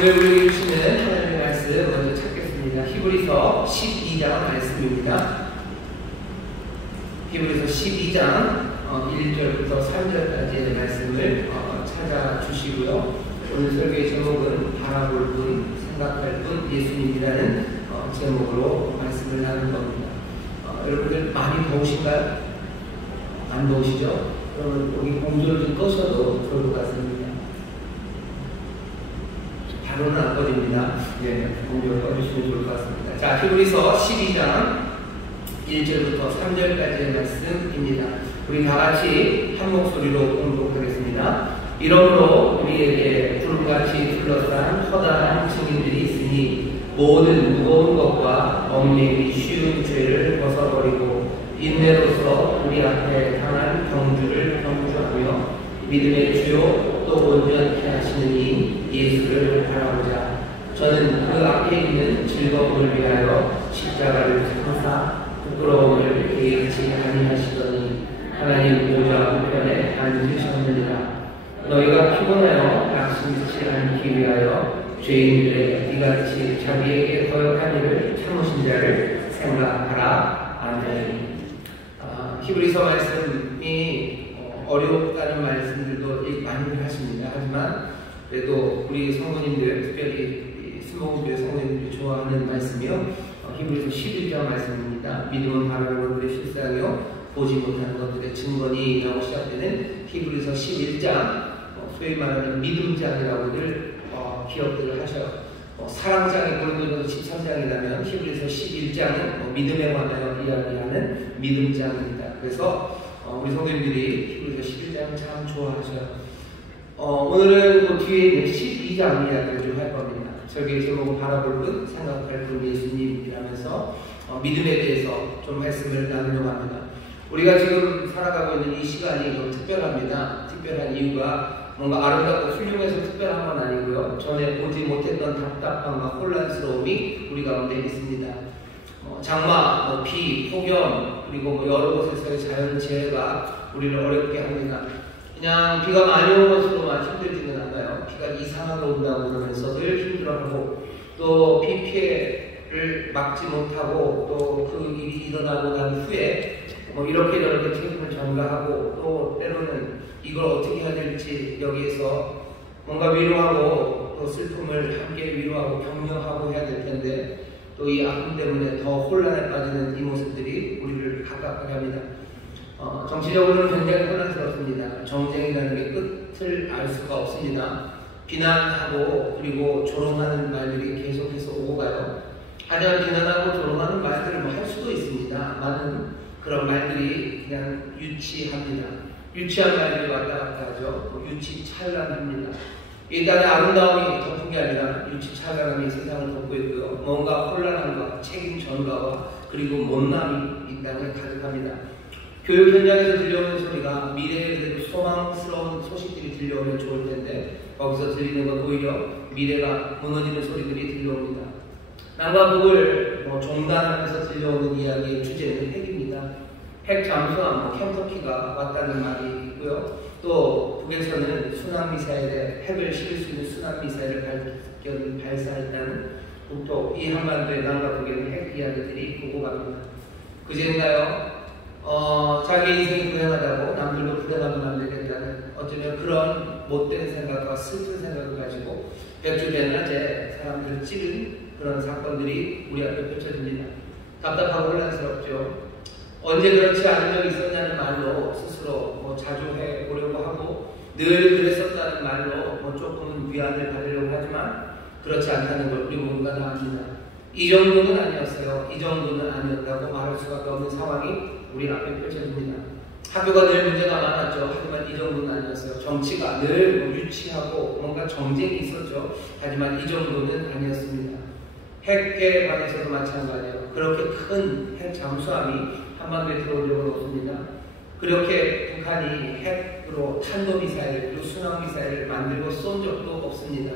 오늘 우리에게 주시는 하나님의 말씀 먼저 찾겠습니다. 히브리서 12장 말씀입니다. 히브리서 12장 1절부터 3절까지의 말씀을 찾아주시고요. 오늘 설교의 제목은 바라볼 분, 생각할 분, 예수님이라는 제목으로 말씀을 나눌 겁니다. 여러분들 많이 더우신가요? 안 더우시죠? 그러면 여기 공조를 좀 꺼셔도 좋을 것 같습니다. 바로는 안 꺼집니다. 네, 공조를 꺼주시면 좋을 것 같습니다. 자, 히브리서 12장 1절부터 3절까지의 말씀입니다. 우리 다 같이 한 목소리로 공독하겠습니다. 이러므로 우리에게 불같이 둘러싼 허다한 증인들이 있으니 모든 무거운 것과 얽매이기 쉬운 죄를 벗어버리고 인내로서 우리 앞에 당한 경주를 경주하며 믿음의 주요 또 온전케 하시는 이 예수를 바라보자. 저는 그 앞에 있는 즐거움을 위하여 십자가를 항사 부끄러움을 개의치 아니하시더니 하나님 보좌 우편에 앉으셨느니라. 너희가 피곤하여 낙심치 않기 위하여 죄인들의 이같이 자기에게 거역한 일을 참으신 자를 생각하라. 아멘. 히브리서 말씀이 어렵다는 말씀들도 많이 하십니다. 하지만 그래도 우리 성도님들, 특별히 스모그교회 성도님들이 좋아하는 말씀이요. 히브리서 11장 말씀입니다. 믿음은 바라는 것들의 실상이요 보지 못하는 것들의 증거니 라고 시작되는 히브리서 11장, 소위 말하는 믿음장이라고들 기억들을 하셔요. 사랑장이 고린도전서 13장이라면 히브리서 11장은 믿음에 관하여 이야기하는 믿음장입니다. 그래서 우리 성도님들이 히브리서 11장 참 좋아하셔요. 오늘은 그 뒤에 12장 이야기를 좀 할 겁니다. 저기 제목은 바라볼 분, 생각할 분 예수님이라면서 믿음에 대해서 좀 말씀을 나누려고 합니다. 우리가 지금 살아가고 있는 이 시간이 좀 특별합니다. 특별한 이유가 뭔가 아름답고 훌륭해서 특별한 건 아니고요. 전에 보지 못했던 답답함과 혼란스러움이 우리 가운데 있습니다. 장마, 비, 폭염, 그리고 여러 곳에서의 자연재해가 우리를 어렵게 합니다. 그냥 비가 많이 오는 것으로만 힘들지는 않아요. 비가 이상하게 온다고 그러면서 늘 힘들어하고 또 비 피해를 막지 못하고 또 그 일이 일어나고 난 후에 이렇게 저렇게 책임을 전가하고 또 때로는 이걸 어떻게 해야 될지 여기에서 뭔가 위로하고 또 슬픔을 함께 위로하고 격려하고 해야 될 텐데 또 이 아픔 때문에 더 혼란에 빠지는 이 모습들이 우리를 가깝게 합니다. 정치적으로는 굉장히 혼란스럽습니다. 정쟁이라는 게 끝을 알 수가 없습니다. 비난하고 그리고 조롱하는 말들이 계속해서 오고 가요. 하지만 비난하고 조롱하는 말들을 할 수도 있습니다. 많은 그런 말들이 그냥 유치합니다. 유치한 말들이 왔다 갔다 하죠. 유치찬란합니다. 이 땅의 아름다움이 덮은 게 아니라 유치찬란함이 세상을 덮고 있고요. 뭔가 혼란함과 책임 전가와 그리고 못남이 이 땅에 가득합니다. 교육 현장에서 들려오는 소리가 미래에 그래도 소망스러운 소식들이 들려오면 좋을 텐데 거기서 들리는 건 오히려 미래가 무너지는 소리들이 들려옵니다. 남과 북을 종단하면서 들려오는 이야기의 주제는 핵입니다. 핵 잠수함, 켄터키가 왔다는 말이 있고요. 또 북에서는 순항미사일에 핵을 실을 수 있는 순항미사일을 발사했다는 또 이 한반도의 남과 북에는 핵 이야기들이 오고 갑니다. 그제인가요? 자기 인생이 불행하다고 남들도 불행하면 안 되겠다는 어쩌면 그런 못된 생각과 슬픈 생각을 가지고 백주된 낮에 사람들을 찌른 그런 사건들이 우리 앞에 펼쳐집니다. 답답하고 혼란스럽죠. 언제 그렇지 않은 적이 있었냐는 말로 스스로 자조해 보려고 하고 늘 그랬었다는 말로 조금은 위안을 받으려고 하지만 그렇지 않다는 걸 우리 모두가 다 압니다. 이 정도는 아니었어요. 이 정도는 아니었다고 말할 수밖에 없는 상황이 우리 앞에 펼쳐집니다. 학교가 늘 문제가 많았죠. 하지만 이 정도는 아니었어요. 정치가 늘 유치하고 뭔가 정쟁이 있었죠. 하지만 이 정도는 아니었습니다. 핵에 관해서도 마찬가지예요. 그렇게 큰 핵 잠수함이 한반도에 들어온 적은 없습니다. 그렇게 북한이 핵으로 탄도미사일 그리고 순항미사일을 만들고 쏜 적도 없습니다.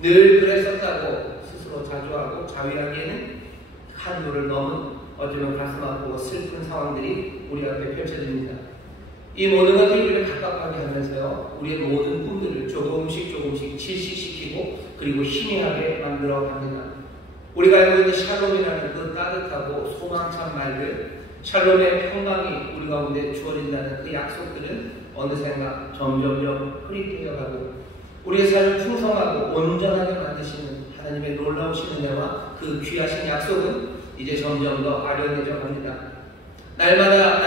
늘 그랬었다고 스스로 자조하고 자위하기에는 한도를 넘은 어쩌면 가슴 아프고 슬픈 상황들이 우리 앞에 펼쳐집니다. 이 모든 것들을 우리를 가깝게 하면서요, 우리의 모든 꿈들을 조금씩 질식시키고 그리고 희미하게 만들어 갑니다. 우리가 알고 있는 샬롬이라는 그 따뜻하고 소망찬 말들, 샬롬의 평강이 우리 가운데 주어진다는 그 약속들은 어느샌가 점점점 흐릿해져가고 우리의 삶을 풍성하고 온전하게 만드시는 하나님의 놀라우신 은혜와 그 귀하신 약속은 이제 점점 더 아련해져 갑니다. 날마다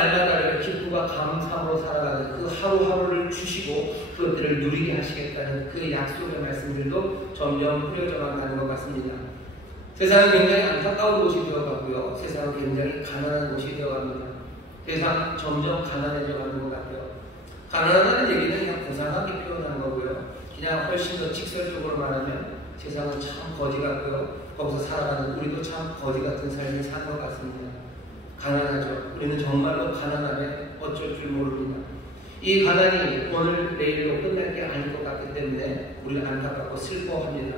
기쁨과 감사함으로 살아가는 그 하루하루를 주시고 그것들을 누리게 하시겠다는 그 약속의 말씀들도 점점 흐려져만 가는 것 같습니다. 세상은 굉장히 안타까운 곳이 되어가고요. 세상은 굉장히 가난한 곳이 되어갑니다. 세상은 점점 가난해져 가는 것 같아요. 가난하다는 얘기는 그냥 고상하게 표현하는 거고요. 그냥 훨씬 더 직설적으로 말하면 세상은 참 거지 같고요. 거기서 살아가는 우리도 참 거지 같은 삶을 사는 것 같습니다. 가난하죠. 우리는 정말로 가난함에 어쩔 줄 모릅니다. 이 가난이 오늘 내일로 끝날 게 아닐 것 같기 때문에 우리가 안타깝고 슬퍼합니다.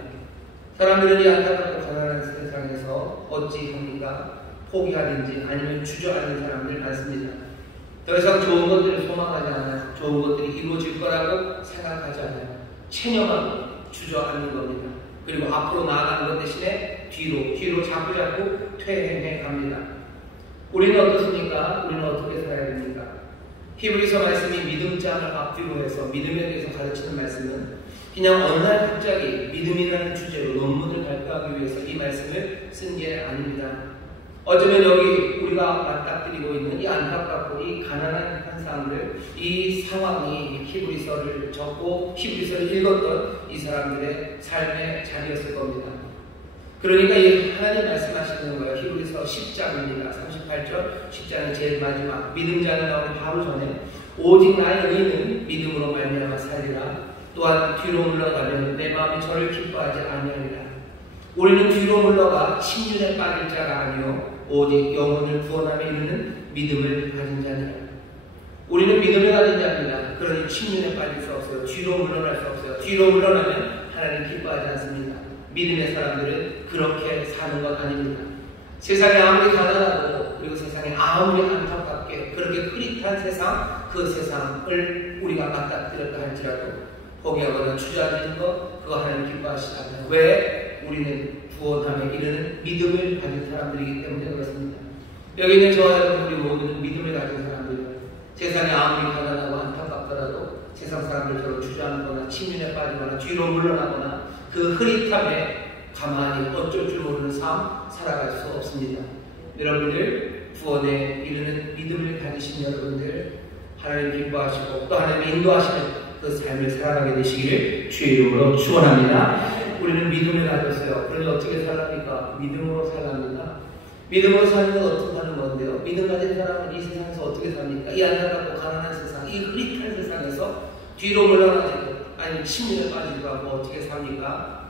사람들은 이 안타깝고 가난한 세상에서 어찌 합니까? 포기하든지 아니면 주저앉는 사람들 많습니다. 더 이상 좋은 것들을 소망하지 않아요. 좋은 것들이 이루어질 거라고 생각하지 않아요. 체념하고 주저앉는 겁니다. 그리고 앞으로 나아가는 것 대신에 뒤로 자꾸 퇴행해 갑니다. 우리는 어떻습니까? 우리는 어떻게 살아야 됩니까? 히브리서 말씀이 믿음장을 앞뒤로 해서 믿음에 대해서 가르치는 말씀은 그냥 어느 날 갑자기 믿음이라는 주제로 논문을 발표하기 위해서 이 말씀을 쓴 게 아닙니다. 어쩌면 여기 우리가 맞닥뜨리고 있는 이 안타깝고 이 가난한 현상들, 이 상황이 히브리서를 적고 히브리서를 읽었던 이 사람들의 삶의 자리였을 겁니다. 그러니까 이 하나님 말씀하시는 거예요. 히브리서 10장입니다. 38절 10장의 제일 마지막 믿음자는 나오기 바로 전에 오직 나의 의는 믿음으로 말미암아 살리라. 또한 뒤로 물러가면 내 마음이 저를 기뻐하지 아니하리라. 우리는 뒤로 물러가 침륜에 빠질 자가 아니요 오직 영혼을 구원함에 이르는 믿음을 가진 자니라. 우리는 믿음을 가진 자입니다. 그러니 침륜에 빠질 수 없어요. 뒤로 물러날 수 없어요. 뒤로 물러나면 하나님 기뻐하지 않습니다. 믿음의 사람들은 그렇게 사는 것 아닙니다. 세상이 아무리 가난하고 그리고 세상이 아무리 안타깝게 그렇게 흐릿한 세상, 그 세상을 우리가 맞닥뜨렸다 할지라도 포기하거나 주저앉는 것, 그거 하나님 기뻐하시지 않아요. 왜? 우리는 구원함에 이르는 믿음을 가진 사람들이기 때문에 그렇습니다. 여기 있는 저와 여러분 우리 모두는 믿음을 가진 사람들이에요. 세상이 아무리 가난하고 안타깝더라도 세상 사람들처럼 주저앉거나 침륜에 빠지거나 뒤로 물러나거나 그 흐릿함에 가만히 어쩔 줄 모르는 삶 살아갈 수 없습니다. 여러분들 구원에 이르는 믿음을 가지신 여러분들 하나님 기뻐하시고 또 하나님 인도하시는 그 삶을 살아가게 되시기를 주의 이름으로 축원합니다. 우리는 믿음을 가졌어요. 그런데 어떻게 살랍니까? 믿음으로 살랍니다. 믿음으로 사는 건 어떻게 하는 건데요? 믿음 가진 사람은 이 세상에서 어떻게 삽니까? 이 안타깝고 가난한 세상, 이 흐릿한 세상에서 뒤로 물러나지고 아니면 침륜에 빠지고 하고 어떻게 삽니까?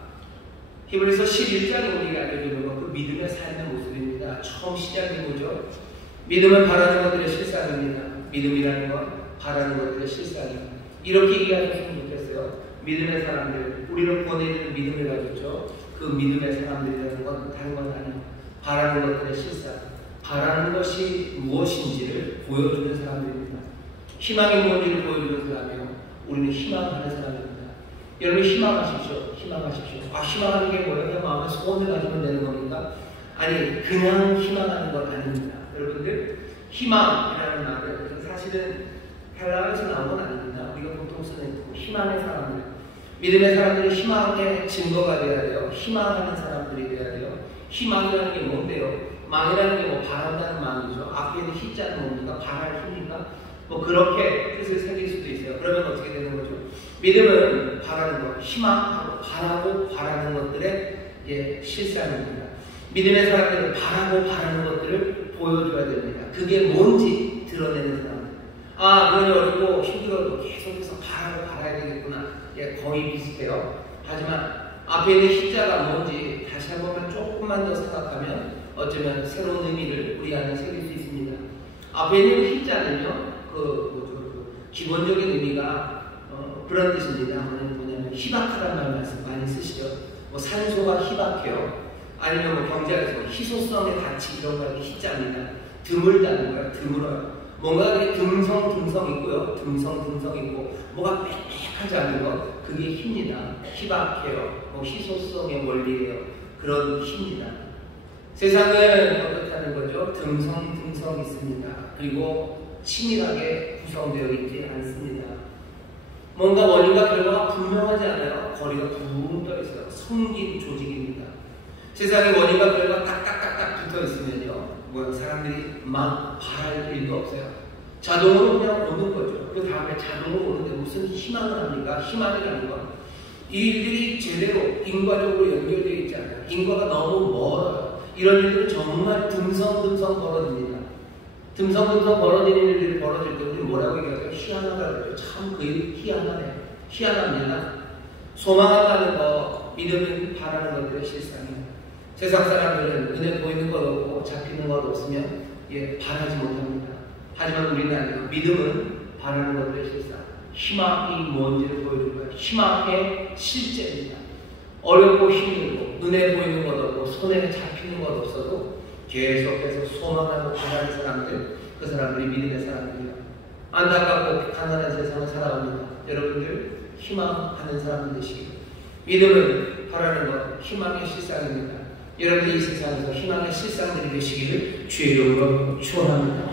히브리서 11장이 우리에게 알려주는 건 그 믿음의 삶의 모습입니다. 처음 시작이 뭐죠? 믿음은 바라는 것들의 실상입니다. 믿음이라는 건 바라는 것들의 실상입니다. 이렇게 이해하셨으면 좋겠어요. 믿음의 사람들, 우리는 보내는 믿음을 가졌죠. 그 믿음의 사람들이라는 건 다른 건 아니에요. 바라는 것들의 실상, 바라는 것이 무엇인지를 보여주는 사람들입니다. 희망이 무엇인지를 보여주는 사람이에요. 우리는 희망하는 사람입니다. 여러분 희망하십시오. 희망하십시오. 희망하는 게 뭐예요? 그냥 마음에 소원을 가지면 되는 겁니까? 아니, 그냥 희망하는 건 아닙니다. 여러분들, 희망이라는 말은 사실은 헬라어에서 나온 건 아닙니다. 우리가 보통 쓰는 희망의 사람들, 믿음의 사람들이 희망의 증거가 돼야 돼요. 희망하는 사람들이 돼야 돼요. 희망이라는 게 뭔데요? 망이라는 게 뭐 바란다는 마음이죠. 앞에 있는 희자는 뭡니까? 바랄 힘인가? 뭐 그렇게 뜻을 새길 수도 있어요. 그러면 어떻게 되는 거죠? 믿음은 바라는 것, 희망하고 바라는 것들의 실상입니다. 믿음의 사람들은 바라는 것들을 보여줘야 됩니다. 그게 뭔지 드러내는 사람. 그러니 어렵고 힘들어도 계속해서 바라야 되겠구나. 거의 비슷해요. 하지만 앞에 있는 희자가 뭔지 다시 한번 조금만 더 생각하면 어쩌면 새로운 의미를 우리 안에 새길 수 있습니다. 앞에 있는 희자는요, 기본적인 의미가 그런 뜻입니다. 뭐냐면 희박하다는 말 말씀 많이 쓰시죠. 뭐 산소가 희박해요. 아니면 뭐 경제학에서 희소성의 가치 이런 거 희자입니다. 드물다는 거예요. 드물어요. 뭔가 듬성 있고요. 듬성 있고 뭐가 빽빽하지 않은 것. 그게 힘이다. 희박해요. 희소성의 원리예요. 그런 힘이다. 세상은 어떻다는 거죠? 듬성 있습니다. 그리고 치밀하게 구성되어 있지 않습니다. 뭔가 원인과 결과가 분명하지 않아요. 거리가 붕 떠 있어요. 성긴 조직입니다. 세상에 원인과 결과가 딱딱딱딱 붙어 있으면요, 사람들이 막 바랄 일도 없어요. 자동으로 그냥 오는 거죠. 그 다음에 자동으로 오는데 무슨 희망을 합니까? 희망이 아닌 건 이 일들이 제대로 인과적으로 연결되어 있지 않아요. 인과가 너무 멀어요. 이런 일들은 정말 듬성듬성 벌어집니다. 듬성듬성 벌어지는 일들이 벌어질 때 우리 뭐라고 얘기하죠? 희한하다 그러죠. 참 그 일이 희한하네. 희한합니다. 소망한다는 거, 믿음은 바라는 것들의 실상이에요. 세상 사람들은 눈에 보이는 것 없고 잡히는 것 없으면 바라지 못합니다. 하지만 우리는 아니고 믿음은 바라는 것들의 실상. 희망이 뭔지를 보여줄 거예요. 희망의 실제입니다. 어렵고 힘들고 눈에 보이는 것 없고 손에 잡히는 것 없어도 계속해서 소망하고 바라는 사람들, 그 사람들이 믿음의 사람들이에요. 안타깝고 가난한 세상을 살아갑니다. 여러분들 희망하는 사람들 되시기. 믿음은 바라는 것, 희망의 실상입니다. 여러분들 이 세상에서 희망의 실상들이 되시기를 주의 이름으로 축원합니다.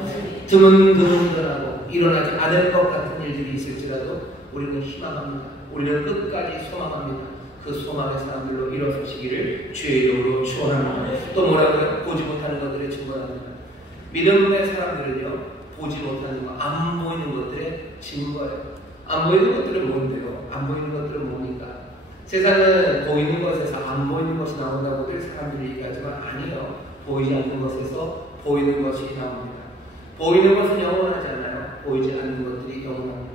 드문드문하고 일어나지 않을 것 같은 일들이 있을지라도 우리는 희망합니다. 우리는 끝까지 소망합니다. 그 소망의 사람들로 일어서시기를 주의 이름으로 축원합니다. 또 뭐라고요? 보지 못하는 것들에 증거합니다. 믿음의 사람들은요, 보지 못하는 것, 안 보이는 것들의 증거예요. 안 보이는 것들은 뭔데요? 안 보이는 것들은 뭡니까? 세상은 보이는 것에서 안 보이는 것이 나온다고들 사람들이 얘기하지만 아니에요. 보이지 않는 것에서 보이는 것이 나옵니다. 보이는 것은 영원하지 않아요. 보이지 않는 것들이 영원합니다.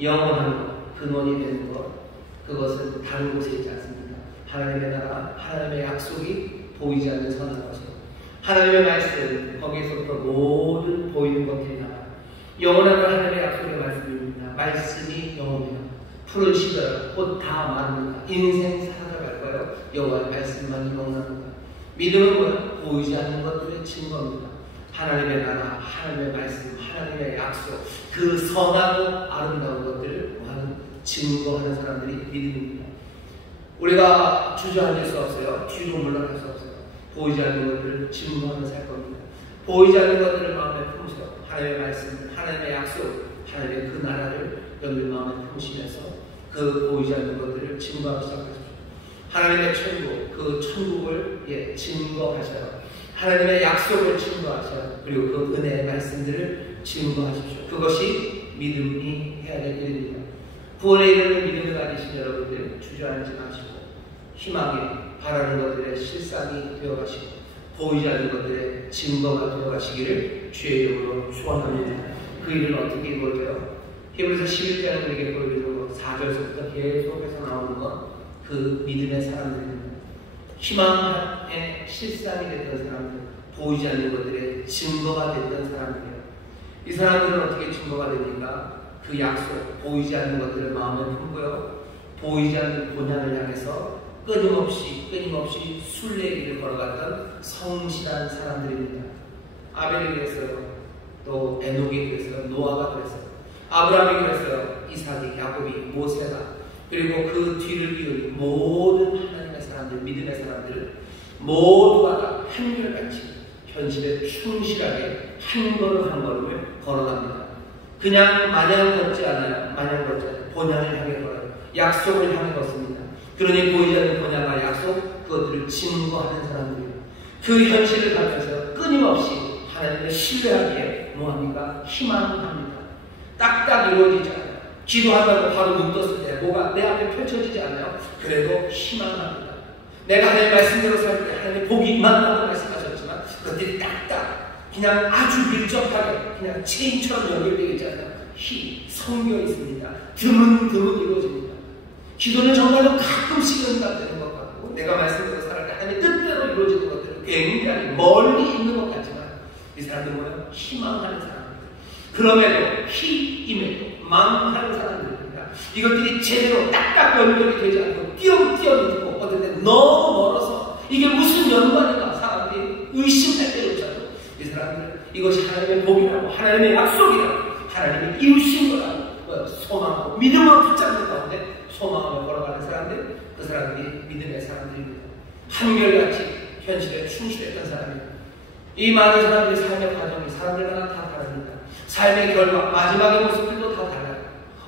영원한 것, 근원이 되는 것, 그것은 다른 곳에 있지 않습니다. 하나님의 나라, 하나님의 약속이 보이지 않는 선한 것이고 하나님의 말씀, 거기에서부터 모든 보이는 것들이 나와요. 영원한 건 하나님의 약속의 말씀입니다. 말씀이 영원해요. 푸른 시절 꽃 다 마릅니다. 인생 살아갈 거예요. 여호와의 말씀만이 영원합니다. 믿음은 뭐예요? 보이지 않는 것들의 증거입니다. 하나님의 나라, 하나님의 말씀, 하나님의 약속, 그 선하고 아름다운 것들을 증거하는 사람들이 믿음입니다. 우리가 주저앉을 수 없어요. 뒤로 물러날 수 없어요. 보이지 않는 것들을 증거하며 살 겁니다. 보이지 않는 것들을 마음에 품으세요. 하나님의 말씀, 하나님의 약속, 하나님의 그 나라를 여러분 마음에 품으시면서 그 보이지 않는 것들을 증거하기 시작하십시오. 하나님의 천국, 그 천국을 증거하셔요. 하나님의 약속을 증거하셔요. 그리고 그 은혜의 말씀들을 증거하십시오. 그것이 믿음이 해야 될 일입니다. 구원에 이르는 믿음을 가지신 여러분들 주저앉지 마시고 희망에 바라는 것들의 실상이 되어가시고 보이지 않는 것들의 증거가 되어가시기를 주의 이름으로 축원합니다. 그 일은 어떻게 이루어져요? 히브리서 11장을 우리에게 보여주는 것, 4절부터 계속해서 나오는 것, 그 믿음의 사람들입니다. 희망의 실상이 됐던 사람들, 보이지 않는 것들의 증거가 됐던 사람들이에요. 이 사람들은 어떻게 증거가 됩니까? 그 약속, 보이지 않는 것들을 마음에 품고요. 보이지 않는 본향을 향해서 끊임없이 순례의 길을 걸어갔던 성실한 사람들입니다. 아벨이 그랬어요. 또 에녹이 그랬어요. 노아가 그랬어요. 아브라함이 그랬어요. 이삭이, 야곱이, 모세가, 그리고 그 뒤를 이은 모든 하나님의 사람들, 믿음의 사람들 모두가 다 한결같이 현실에 충실하게 한 걸음 한 걸음을 걸어갑니다. 그냥 마냥 걷지 않아요. 본향을 향해 걸어요. 약속을 향해 걷습니다. 그러니 보이지 않는 본향과 약속, 그것들을 증거하는 사람들이에요. 그 현실을 가면서 끊임없이 하나님을 신뢰하기에 뭐합니까? 희망합니다. 딱딱 이루어지지 않아요. 기도한다고 바로 눈 떴을 때 뭐가 내 앞에 펼쳐지지 않아요. 그래도 희망합니다. 내가 하나님의 말씀대로 살 때 하나님의 복이 임한다고 말씀하셨지만 그것들이 딱딱 그냥 아주 밀접하게 그냥 체인처럼 연결되어 있지 않아요. 성겨 있습니다. 드문드문 이루어집니다. 기도는 정말로 가끔씩은 되는 것 같고 내가 말씀대로 살아갈 때 하나님의 뜻대로 이루어지는 것들은 굉장히 멀리 있는 것 같지만 이 사람들은 뭐예요? 희망하는 사람들. 그럼에도 희임에도 망하는 사람들입니다. 이것들이 제대로 딱딱 연결이 되지 않고 띄엄띄엄 있고 어떨 때 너무 멀어서 이게 무슨 연관인가 사람들이 의심할 때도 있잖아요. 이 사람들은 이것이 하나님의 복이라고 하나님의 약속이라고 하나님이 이루신 거라고 소망하고 믿음을 붙잡는 가운데 소망하며 사랑하는 사람들, 그 사람들이 믿음의 사람들입니다. 한결같이 현실에 충실했던 사람입니다. 이 많은 사람들의 삶의 과정이 사람들마다 다 다릅니다. 삶의 결과, 마지막의 모습들도 다 달라요.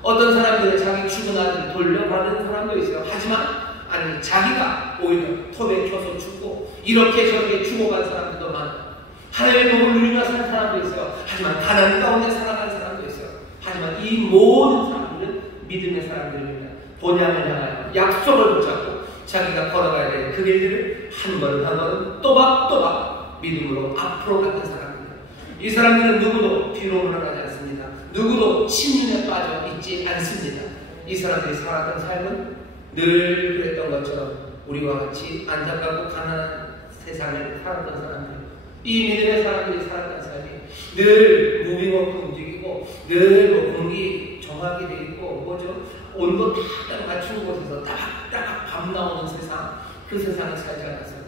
어떤 사람들은 자기 죽은 아들을 돌려받는 사람도 있어요. 하지만 아니 자기가 오히려 톱에 켜서 죽고 이렇게 저렇게 죽어간 사람들도 많아요. 하나님의 복을 누리며 사는 사람도 있어요. 하지만 가난 가운데 살아가는 사람도 있어요. 하지만 이 모든 사람들은 믿음의 사람들입니다. 본향을 향하여 약속을 붙잡고 자기가 걸어가야 될 그 길들을 한 걸음 한 걸음 또박또박 믿음으로 앞으로 가는 사람입니다. 이 사람들은 누구도 뒤로 물러나지 않습니다. 누구도 침륜에 빠져 있지 않습니다. 이 사람들이 살았던 삶은 늘 그랬던 것처럼 우리와 같이 안타깝고 가난한 세상을 살았던 사람들, 이 믿음의 사람들이 살았던 삶이 늘 무빙워크 움직이고 늘 공기 정하게 돼 있고 뭐죠? 온도 딱 맞춘 곳에서 따박따박 밤 나오는 세상, 그 세상을 살지 않았어요.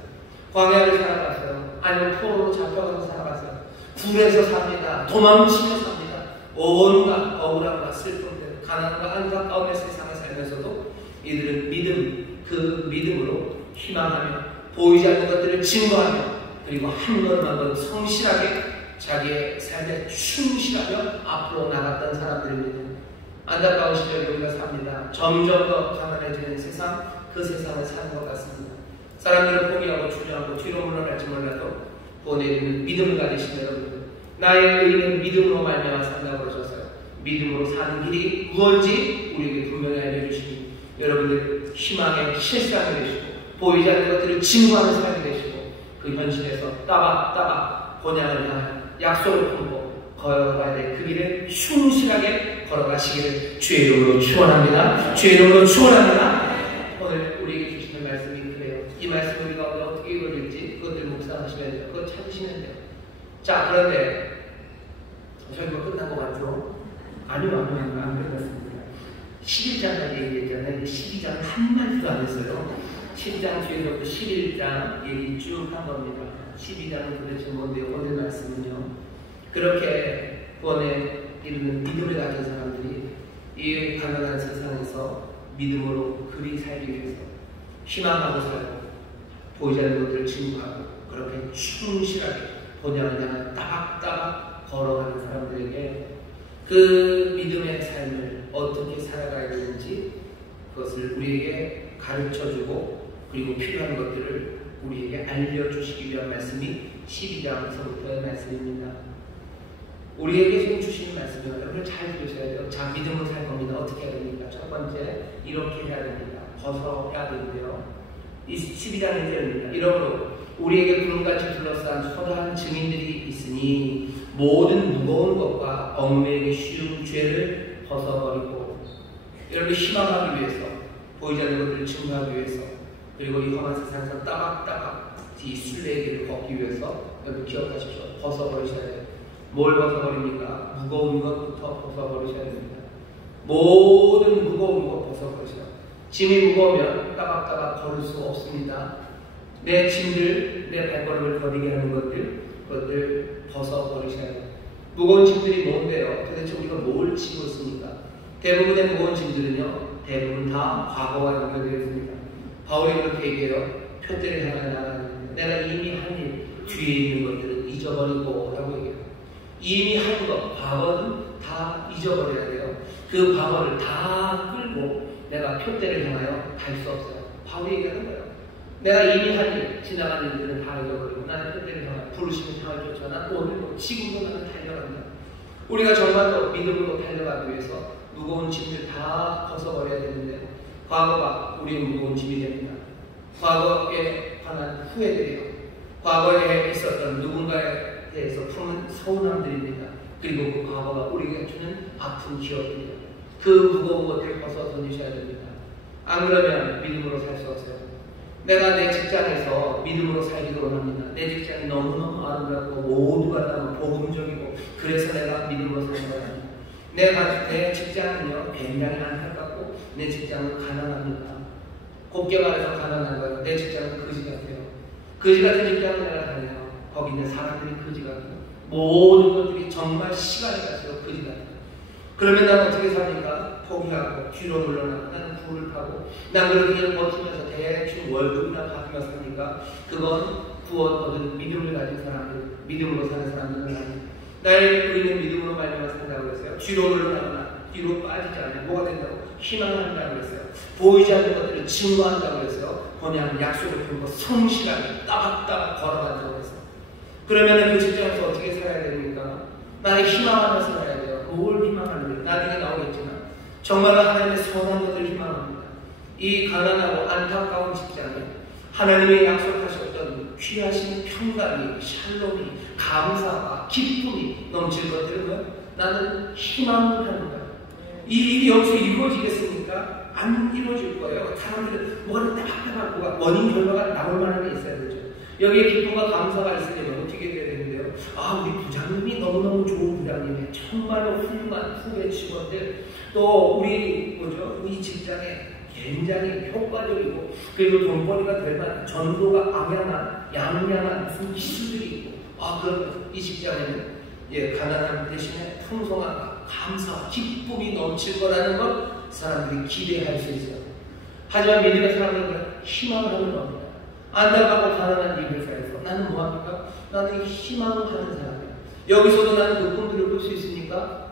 광야를 살아갔어요. 아니면 포로로 잡혀가서 살아갔어요. 굴에서 삽니다. 도망치며 삽니다. 온갖 억울함과 슬픔들, 가난과 안타까움의 세상을 살면서도 이들은 그 믿음으로 희망하며 보이지 않는 것들을 증거하며 그리고 한 걸음 한 걸음 성실하게 자기의 삶에 충실하며 앞으로 나갔던 사람들입니다. 안타까운 시절에 우리가 삽니다. 점점 더 가난해지는 세상, 그 세상을 사는 것 같습니다. 사람들을 포기하고 주저하고 뒤로 물러날지 몰라도 보내리는 믿음을 가지신 여러분들, 나의 의는 믿음으로 말미암아 산다고 그러셨어요. 믿음으로 사는 길이 무엇인지 우리에게 분명히 알려주시니 여러분들 희망의 실상이 되시고 보이지 않는 것들을 증거하는 삶이 되시고 그 현실에서 따박따박 본향을 향하여 약속을 품고 걸어가야 될 그 길을 충실하게 걸어가시기를 주의 이름으로 축원합니다. 주의 이름으로 축원합니다. 오늘 우리에게 주시는 말씀이 그래요. 이 말씀을 우리가 어떻게 읽어질지 그것들 묵상하시면 돼요. 그거 찾으시면 돼요. 자, 그런데 설교가 끝난 것 같죠? 아니요, 안 끝났습니다. 11장까지 얘기했잖아요. 12장은 한마디도 안 했어요. 10장 뒤에서부터 11장 얘기 쭉 한 겁니다. 12장은 도대체 뭔데요? 오늘 말씀은요. 그렇게 구원에 이르는 믿음을 가진 사람들이 이 가난한 세상에서 믿음으로 그리 살기 위해서 희망하고 살고 보이지 않는 것들을 증거하고 그렇게 충실하게 본향을 향해 따박따박 걸어가는 사람들에게 그 믿음의 삶을 어떻게 살아가야 되는지 그것을 우리에게 가르쳐주고 그리고 필요한 것들을 우리에게 알려주시기 위한 말씀이 12장서부터의 말씀입니다. 우리에게 지금 주시는 말씀이요. 여러분 잘 들으셔야 돼요. 자, 믿음으로 살 겁니다. 어떻게 해야 됩니까? 첫 번째, 이렇게 해야 됩니다. 벗어야 되는데요. 이 12장의 제입니다. 이러므로 우리에게 구름같이 둘러싼 소다한 증인들이 있으니 모든 무거운 것과 얽매이기 쉬운 죄를 벗어버리고 여러분 희망하기 위해서 보이지 않는 것들을 증거하기 위해서 그리고 이 험한 세상에서 따박따박 이 순례의 길을 걷기 위해서 여러분 기억하십시오. 벗어버리셔야 돼요. 뭘 벗어버립니까? 무거운 것부터 벗어버리셔야 됩니다. 모든 무거운 것 벗어버리셔야 돼요. 짐이 무거우면 따박따박 걸을 수 없습니다. 내 짐들, 내 발걸음을 더디게 하는 그것들 벗어버리셔야 돼요. 무거운 짐들이 뭔데요? 도대체 우리가 뭘 지고 있습니까? 대부분의 무거운 짐들은요, 대부분 다 과거와 연결되어 있습니다. 바울이 그렇게 얘기해요. 표대를 향해 나가는 내가 이미 한 일, 뒤에 있는 것들은 잊어버리고 라고 얘기해요. 이미 한 것, 과거는 다 잊어버려야 돼요. 그 과거를 다 끌고 내가 표대를 향하여 갈 수 없어요. 바울이 얘기하는 거예요. 내가 이미 한 일, 지나간 일들은 다 잊어버리고 나는 표대를 향하여 부르시는 향을 쫓아 난 오늘도 지금도 나는 달려간다. 우리가 정말로 믿음으로 달려가기 위해서 무거운 짐을 다 벗어버려야 되는데 과거가 우리의 무거운 짐이 됩니다. 과거에 관한 후회들이요. 과거에 있었던 누군가에 대해서 품은 서운함들입니다. 그리고 그 과거가 우리에게 주는 아픈 기억입니다. 그 무거운 것들을 벗어 던지셔야 됩니다. 안 그러면 믿음으로 살 수 없어요. 내가 내 직장에서 믿음으로 살기를 원합니다. 내 직장이 너무너무 아름답고 모두가 너무 복음적이고 그래서 내가 믿음으로 사는 거랍니다. 내 직장은요 굉장히 안타깝고 내 직장은 가난합니다. 곱게 말해서 가난한 거예요. 내 직장은 거지 같아요. 거지 같은 직장을 내가 다녀요. 거기 있는 사람들이 거지 같아요. 모든 것들이 정말 시간이 가서 거지 같아요. 그러면 난 어떻게 삽니까? 포기하고 뒤로 물러나고 나는 불을 타고 난 그렇게 버티면서 대충 월급이나 받으며 사니까 그건 구원 얻은 믿음을 가진 사람들, 믿음으로 사는 사람들은 아니에요. 나의 우리는 믿음으로 말미암아 산다고 했어요. 뒤로 물러나거나 뒤로 빠지지 않으면 뭐가 된다고? 희망한다고 했어요. 보이지 않는 것들을 증거한다고 했어요. 그냥 약속을 품고 성실하게 따박따박 걸어간다고 했어요. 그러면 그 직장에서 어떻게 살아야 됩니까? 나의 희망하면서 살아야 돼요. 뭘 희망하는지 나중에 나오겠지만 정말로 하나님의 선한 것을 희망합니다. 이 가난하고 안타까운 직장에 하나님의 약속하셨던 귀하신 평강이, 샬롬이, 감사와 기쁨이 넘칠 것들은 뭐야? 나는 희망을 하는 거야. 이 일이 여기서 이루어지겠습니까? 안 이루어질 거예요. 사람들은 뭐가 따박따박 뭐가 원인 결과가 나올 만한 게 있어야 되죠. 여기에 기쁨과 감사가 있으려면 어떻게 돼야 되는데요? 아, 우리 부장님이 너무너무 좋은 부장님이에요. 정말로 훌륭한 후배 직원들, 또 우리 우리 직장에 굉장히 효과적이고 그리고 돈벌이가 될 만한 전도가 악양한 양양한 무슨 기술들이 있고, 아, 그러면 이 직장에는 가난함 대신에 풍성함과 감사와 기쁨이 넘칠 거라는 걸 사람들이 기대할 수 있어요. 하지만 믿음의 사람들은 희망을 하는 겁니다. 안타깝고 가난한 이 회사에서 나는 뭐합니까? 나는 희망을 하는 사람이야. 여기서도 나는 그 꿈들을 볼 수 있으니까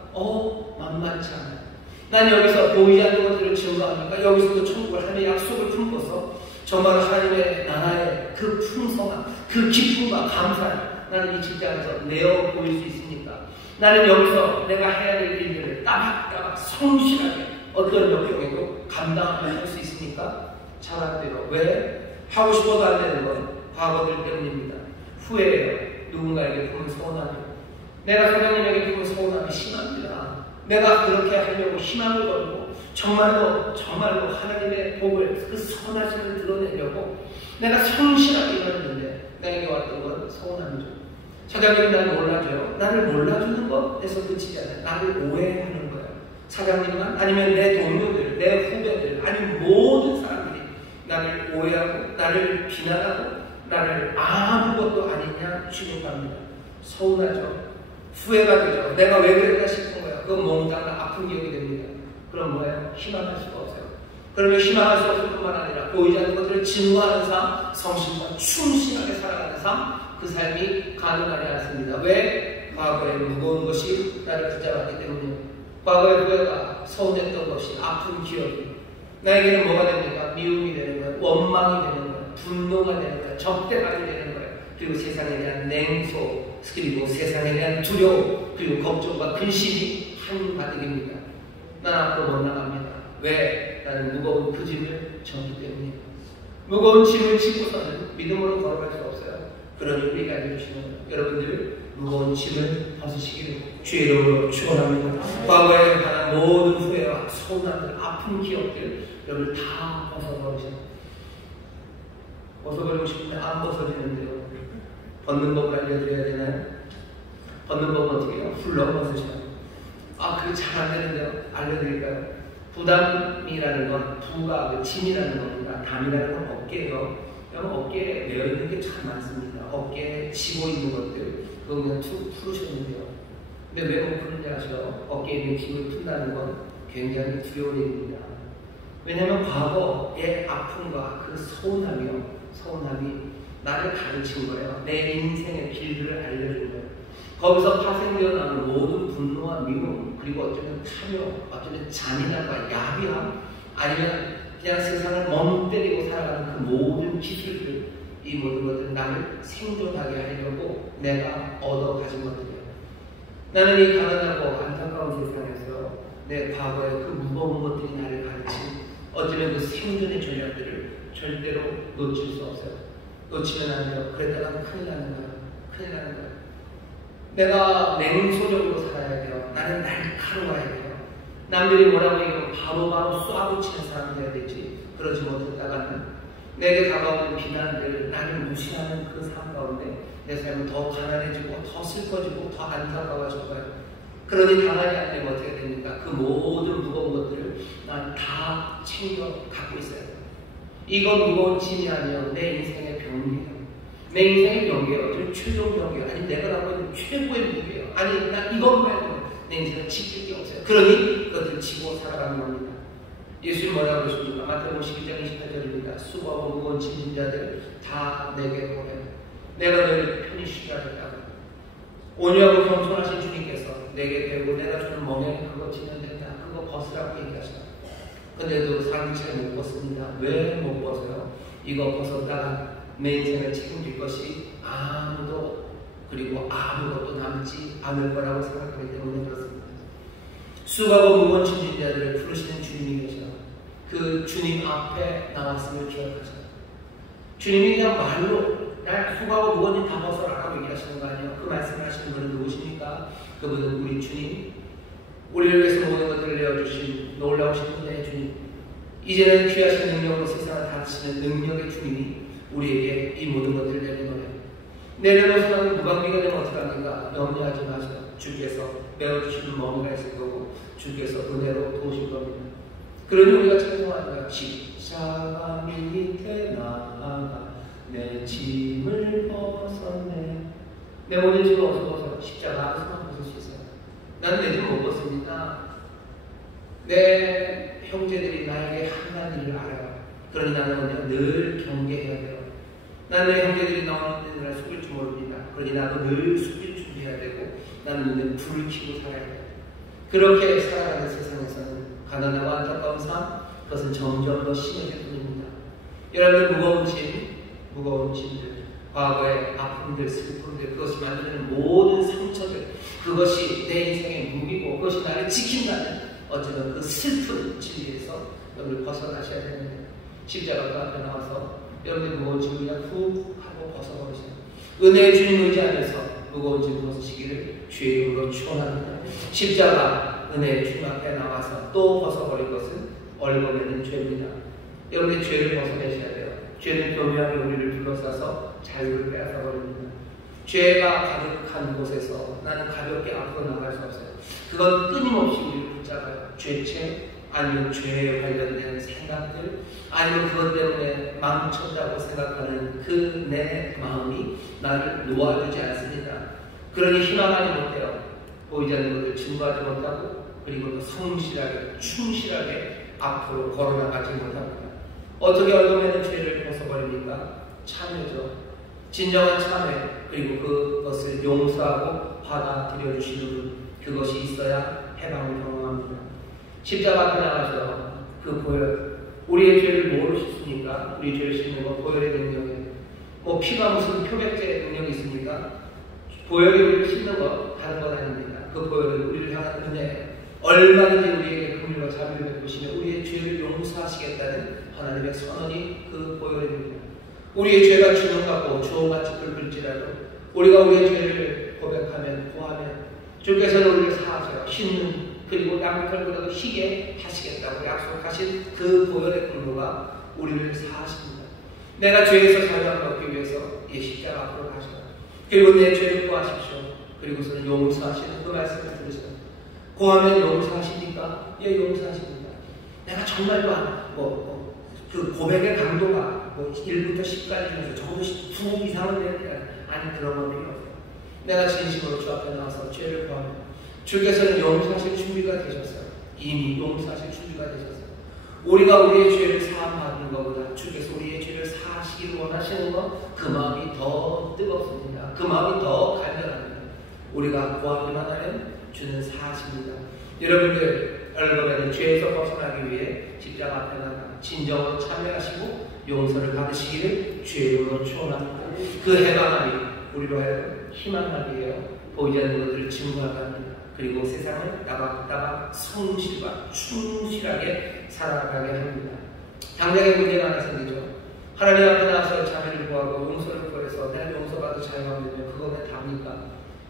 만만치 않아요. 난 여기서 보이지 않는 것들을 증거하니까 여기서도 천국을 하나님의 약속을 품고서 정말 하나님의 나라의 그 풍성함, 그 기쁨과 감사를 나는 이 직장에서 내어 보일 수 있으니까 나는 여기서 내가 해야 될 일들을 따박따박 성실하게 어떤 역경에도 감당하며 할 수 있으니까 잘한대요. 왜? 하고 싶어도 안 되는 건 과거들 때문입니다. 후회해요. 누군가에게 품은 서운함이요. 내가 사장님에게 품은 서운함이 심합니다. 내가 그렇게 하려고 희망을 걸고 정말로 하나님의 복을, 그 선하심을 드러내려고 내가 성실하게 일하는데 나에게 왔던 건 서운함이죠. 사장님이 나를 몰라줘요. 나를 몰라주는 것에서 그치지 않아요. 나를 오해하는 거예요. 사장님만 아니면 내 동료들, 내 후배들, 아니면 모든 사람들이 나를 오해하고 나를 비난하고 나를 아무것도 아니냐 취급합니다. 서운하죠. 후회가 되죠. 내가 왜 그랬나 싶은 거예요. 그건 몽땅 아픈 기억이 됩니다. 그럼 뭐예요? 희망할 수가 없어요. 그러면 희망할 수 없을 뿐만 아니라 보이지 않는 것들을 증거하는 삶, 성실과 충실하게 살아가는 삶, 그 삶이 가능하지 않습니다. 왜? 과거에 무거운 것이 나를 붙잡았기 때문이에요. 과거의 후회가 서운했던 것이 아픈 기억이 나에게는 뭐가 됩니까? 미움이 되는 거예요. 원망이 되는 거예요. 분노가 되는 거예요. 적대감이 되는 거예요. 그리고 세상에 대한 냉소, 그리고 세상에 대한 두려움, 그리고 걱정과 근심이 한가득입니다. 난 앞으로 못 나갑니다. 왜? 나는 무거운 그 짐을 졌기 때문이에요. 무거운 짐을 지고서는 믿음으로 걸어갈 수 없어요. 그러니 우리가 알려주시는 여러분들 무거운 짐을 벗으시기를 주의 이름으로 축원합니다. 과거에 관한 모든 후회와 서운함들, 아픈 기억들 여러분들 다 벗어버리세요. 벗어버리고 싶은데 안 벗어지는데요. 벗는 법을 알려드려야 되나요? 벗는 법은 어떻게 해요? 훌러 벗으셔야 돼요. 그게 잘 안 되는데요. 알려드릴까요? 부담이라는 건 부가 짐이라는 겁니다. 담이라는 건 어깨예요. 그러면 어깨에 메어있는 게 참 많습니다. 어깨에 지고 있는 것들 그거 그냥 툭 풀으시면 돼요. 근데 왜 못 푸는지 아시죠? 어깨에 있는 짐을 푼다는 건 굉장히 두려운 일입니다. 왜냐하면 과거의 아픔과 그 서운함이 나를 가르친 거예요. 내 인생의 길들을 알려준 거예요. 거기서 파생되어 나는 모든 분노와 미움, 그리고 어쩌면 탐욕, 어쩌면 잔인함과 야비함, 아니면 그냥 세상을 멍 때리고 살아가는 그 모든 기술들, 이 모든 것들은 나를 생존하게 하려고 내가 얻어 가진 것들이에요. 나는 이 가난하고 안타까운 세상에서 내 과거의 그 무거운 것들이 나를 가르친 어쩌면 그 생존의 전략들을 절대로 놓칠 수 없어요. 놓치면 안 돼요. 그랬다가 큰일 나는 거예요. 큰일 나는 거예요. 내가 냉소적으로 살아야 돼요. 나는 날카로워야 돼요. 남들이 뭐라고 얘기하면 바로바로 쏴붙이는 사람이 돼야 되지. 그러지 못했다가는 내게 다가오는 비난들, 나를 무시하는 그 삶 가운데 내 삶은 더 가난해지고 더 슬퍼지고 더 안타까워질 거예요. 그러니 가만히 안 되면 어떻게 됩니까? 그 모든 무거운 것들을 난 다 챙겨 갖고 있어야 돼요. 이건 무거운 짐이 아니에요. 내 인생의 병이에요. 내 인생의 병이에요. 최종 병이에요. 아니 내가 갖고 있는 최고의 무게예요. 아니 난 이것 말고 내 인생은 지킬 게 없어요. 그러니 그것을 지고 살아가는 겁니다. 예수님 뭐라고 그러십니까? 마태복음 12장 28절입니다. 수고하고 무거운 짐진 자들 다 내게 오래 내가 너희를 편히 쉬게 하겠다고. 온유하고 겸손하신 주님께서 내게 배우고 내가 주는 멍에 그거 지면 된다. 그거 벗으라고 얘기하시다. 근데도 사람이 잘 못 벗습니다. 왜 못 벗어요? 이거 벗었다가 내 인생을 책임질 것이 아무도 그리고 아무것도 남지 않을 거라고 생각하기 때문에 그렇습니다. 수고하고 무거운 짐진 자들을 부르시는 주님이 계셔. 그 주님 앞에 나왔음을 기억하자. 주님이 그냥 말로 날 수고하고 무거운 일 다 벗어라라고 얘기하시는 거 아니에요. 그 말씀을 하시는 분은 누구십니까? 그분은 우리 주님, 우리를 위해서 모든 것들을 내어주신 놀라우신 분의 주님, 이제는 귀하신 능력으로 세상을 다스리는 능력의 주님이 우리에게 이 모든 것들을 내려놓아요. 내려놓으시면 무방비가 되면 어떡합니까? 염려하지 마세요. 주께서 메어주시는 멍이가 있을 거고 주께서 은혜로 도우실 겁니다. 그러니 우리가 찬송하는 거야. 십자가 밑에 나아가 내 짐을 벗었네. 내 모든 짐을 어디서 벗어요? 십자가 안에서만 벗을 수 있어요. 나는 내 짐을 못 벗습니다. 내 형제들이 나에게 한한 일을 알아요. 그러니 나는 늘 경계해야 돼요. 나는 내 형제들이 나오는 날 속일 줄 모릅니다. 그러니 나도 늘 속일 준비해야 되고 나는 이제 불을 켜고 살아야 돼요. 그렇게 살아가는 세상에서는 가난하고 안타까운 삶, 그것은 점점 더 심해질 뿐입니다. 여러분들 무거운 짐들, 과거의 아픔들, 슬픔들, 그것이 만드는 모든 상처들, 그것이 내 인생의 무기고 그것이 나를 지킨다는 어쩌면 그 슬픈 진리에서 여러분들 벗어나셔야 되는데 십자가 그 앞에 나와서 여러분들 무거운 짐을 그냥 훅 하고 벗어버리세요. 은혜의 주님 의지하면서 무거운 짐 벗으시기를 주의 이름으로 축원합니다. 십자가 은혜의 주님 앞에 나와서 또 벗어버릴 것은 얼버매는 죄입니다. 여러분의 죄를 벗어내셔야 돼요. 죄는 교묘하게 우리를 둘러싸서 자유를 빼앗아버립니다. 죄가 가득한 곳에서 나는 가볍게 앞으로 나갈 수 없어요. 그건 끊임없이 우리를 붙잡아요. 죄책, 아니면 죄에 관련된 생각들, 아니면 그것 때문에 망쳤다고 생각하는 그 내 마음이 나를 놓아주지 않습니다. 그러니 희망하지 못해요. 보이지 않는 것을 증거하지 못하고 그리고 또 성실하게 충실하게 앞으로 걸어나가지 못합니다. 어떻게 얼굴에는 죄를 벗어버립니까? 참여죠. 진정한 참회, 그리고 그것을 용서하고 받아들여주시는 분, 그것이 있어야 해방을 경험합니다. 십자가 앞에 나가서 그 보혈, 우리의 죄를 모르셨습니까? 우리 죄를 씻는 것, 보혈의 능력에 피가 무슨 표백제 능력이 있습니까? 보혈이 우리를 씻는 것 다른 건 아닙니다. 그 보혈은 우리를 향한 은혜, 얼마든지 우리에게 긍휼과 자비를 베푸시며 우리의 죄를 용서하시겠다는 하나님의 선언이 그 보혈입니다. 우리의 죄가 주먹 같고 주홍같이 붉을지라도 우리가 우리의 죄를 고백하면 구하면 주께서는 우리를 사하셔요. 씻는, 그리고 양털보다도 희게 하시겠다고 약속하신 그 보혈의 근거가 우리를 사하십니다. 내가 죄에서 자유함을 얻기 위해서 이 십자가 앞으로 가셔요. 그리고 내 죄를 구하십시오. 그리고서는 용서하시는 그 말씀을 들으셔요. 구하면 용서하십니까? 예, 용서하십니다. 내가 정말로 그 고백의 강도가 1부터 10까지 중에서 적어도 2 이상은 돼야 돼요. 아니, 그런 건 필요 없어요. 내가 진심으로 주 앞에 나와서 죄를 구하면 주께서는 용서하실 준비가 되셨어요. 이미 용서하실 준비가 되셨어요. 우리가 우리의 죄를 사함받는 것보다 주께서 우리의 죄를 사하시기를 원하시는 것, 그 마음이 더 뜨겁습니다. 그 마음이 더 간절합니다. 우리가 구하기만 하면 주는 사하십니다. 여러분들 얼마나 죄에서 벗어나기 위해 십자가 앞에 나가 진정으로 참여하시고 용서를 받으시기를 주의 이름으로 축원합니다. 그 해방함이 우리로 하여금 희망하게 해요. 보이지 않는 것들을 증거하게 합니다. 그리고 세상을 따박따박 성실과 충실하게 살아가게 합니다. 당장의 문제가 하나 생기죠. 하나님 앞에 나와서 자비를 구하고 용서를 구해서 내가 용서받아 자유하면 그거는 답니까?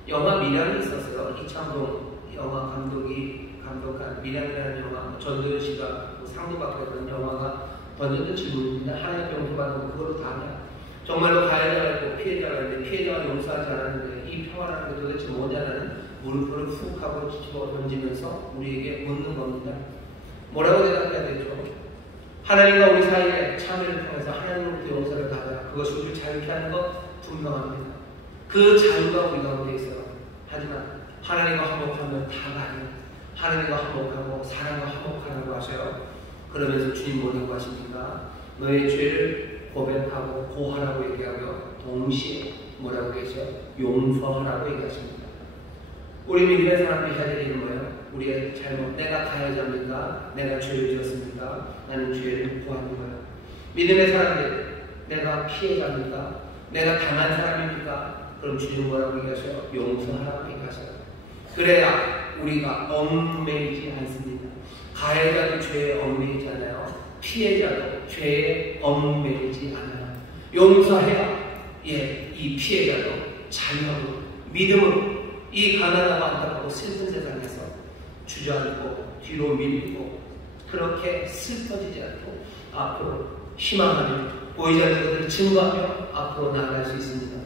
영화 미량이 있었어요. 이창동 영화 감독이 감독한 미량이라는 영화, 전도연 씨가 상도 받고 했던 영화가 던졌던 질문입니다. 하나님 용서받는 거 그걸로 다냐? 정말로 가해자가 있고 피해자가 있는데 피해자가 용서하지 않았는데 이 평화라는 게 도대체 뭐냐는 물음표를 훅 하고 집어 던지면서 우리에게 묻는 겁니다. 뭐라고 대답해야 되죠? 하나님과 우리 사이에 참여를 통해서 하나님으로부터 용서를 받아야 그것이 우리를 자유케 하는 것 분명합니다. 그 자유가 우리 가운데 있어요. 하지만 하나님과 화목하면 다가 아니에요. 하나님과 화목하고 사랑과 화목하라고 하셔요. 그러면서 주님 뭐라고 하십니까? 너의 죄를 고백하고 고하라고 얘기하고 동시에 뭐라고 계셔? 용서하라고 얘기하십니다. 우리 믿음의 사람들이 해야 될 일은 뭐예요? 우리의 잘못, 내가 가해자입니까? 내가 죄를 지었습니까? 나는 죄를 고하는 거예요. 믿음의 사람들, 내가 피해자입니까? 내가 당한 사람입니까? 그럼 주님 뭐라고 얘기하셔요? 용서하라고 얘기하셔요. 그래야 우리가 얽매이지 않습니다. 가해자도 죄에 얽매이지 않아요. 피해자도 죄에 얽매이지 않아요. 용서해야 이 피해자도 자유하고 믿음으로 이 가난하고 안타깝고 슬픈 세상에서 주저앉고 뒤로 밀리고 그렇게 슬퍼지지 않고 앞으로 희망하며 보이지 않는 것들을 증거하며 앞으로 나아갈 수 있습니다.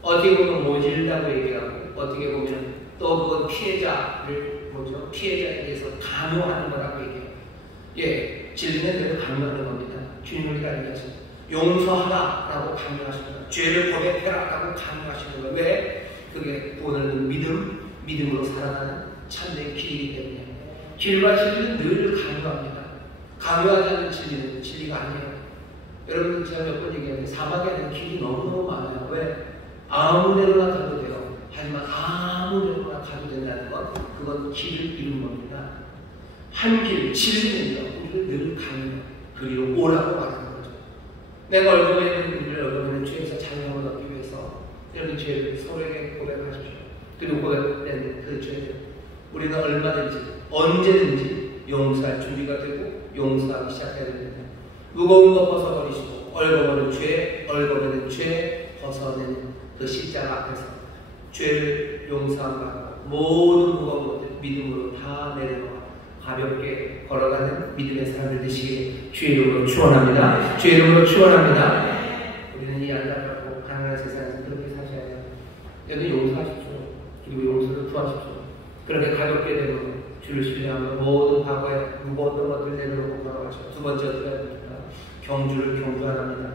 어떻게 보면 모질다고 얘기하고 어떻게 보면 또 그건 피해자를 피해자에 대해서 강요하는 거라고 얘기해요. 진리는 늘 강요하는 겁니다. 주님 우리가 얘기하십니다. 용서하라라고 강요하십니다. 죄를 고백해라라고 강요하시는 거예요. 왜? 그게 보는 믿음으로 살아가는 참된 길이기 때문에 길과 진리는 늘 강요합니다. 강요하지 않는 진리는 진리가 아니에요. 여러분 제가 몇 번 얘기하는데 사막에 있는 길이 너무너무 많아요. 왜? 아무데로나 가도 돼요. 하지만 아무데로나 가도 된다는 건 그건 길을 잃은 겁니다. 한 길, 진리는요. 우리를 늘 강요해요. 그리로 오라고 말하는 거죠. 내가 얼굴에 있는 우리를 얼굴에 죄에서 자유함을 얻기 위해서 여러분 죄를 서로에게 고백하십시오. 그리고 고백된 그 죄를 우리는 얼마든지 언제든지 용서할 준비가 되고 용서하기 시작해야 됩니다. 무거운 거 벗어버리시고 얼거버린 죄 벗어내는 그 십자가 앞에서 죄를 용서함받고 모든 무거운 것들 믿음으로 다 내려놓아 가볍게 걸어가는 믿음의 사람들 되시길 주의 이름으로 축원합니다. 주의 이름으로 축원합니다. 우리는 이 안타깝고 가난한 세상에서 그렇게 사셔야 해요. 여러분 용서하십시오. 그리고 용서를 구하십시오. 그렇게 가볍게 되고 주를 신뢰하며 모든 과거에 무거웠던 것들 내려놓고 걸어가시고 두 번째 어떻게 해야 됩니까? 경주를 경주하랍니다.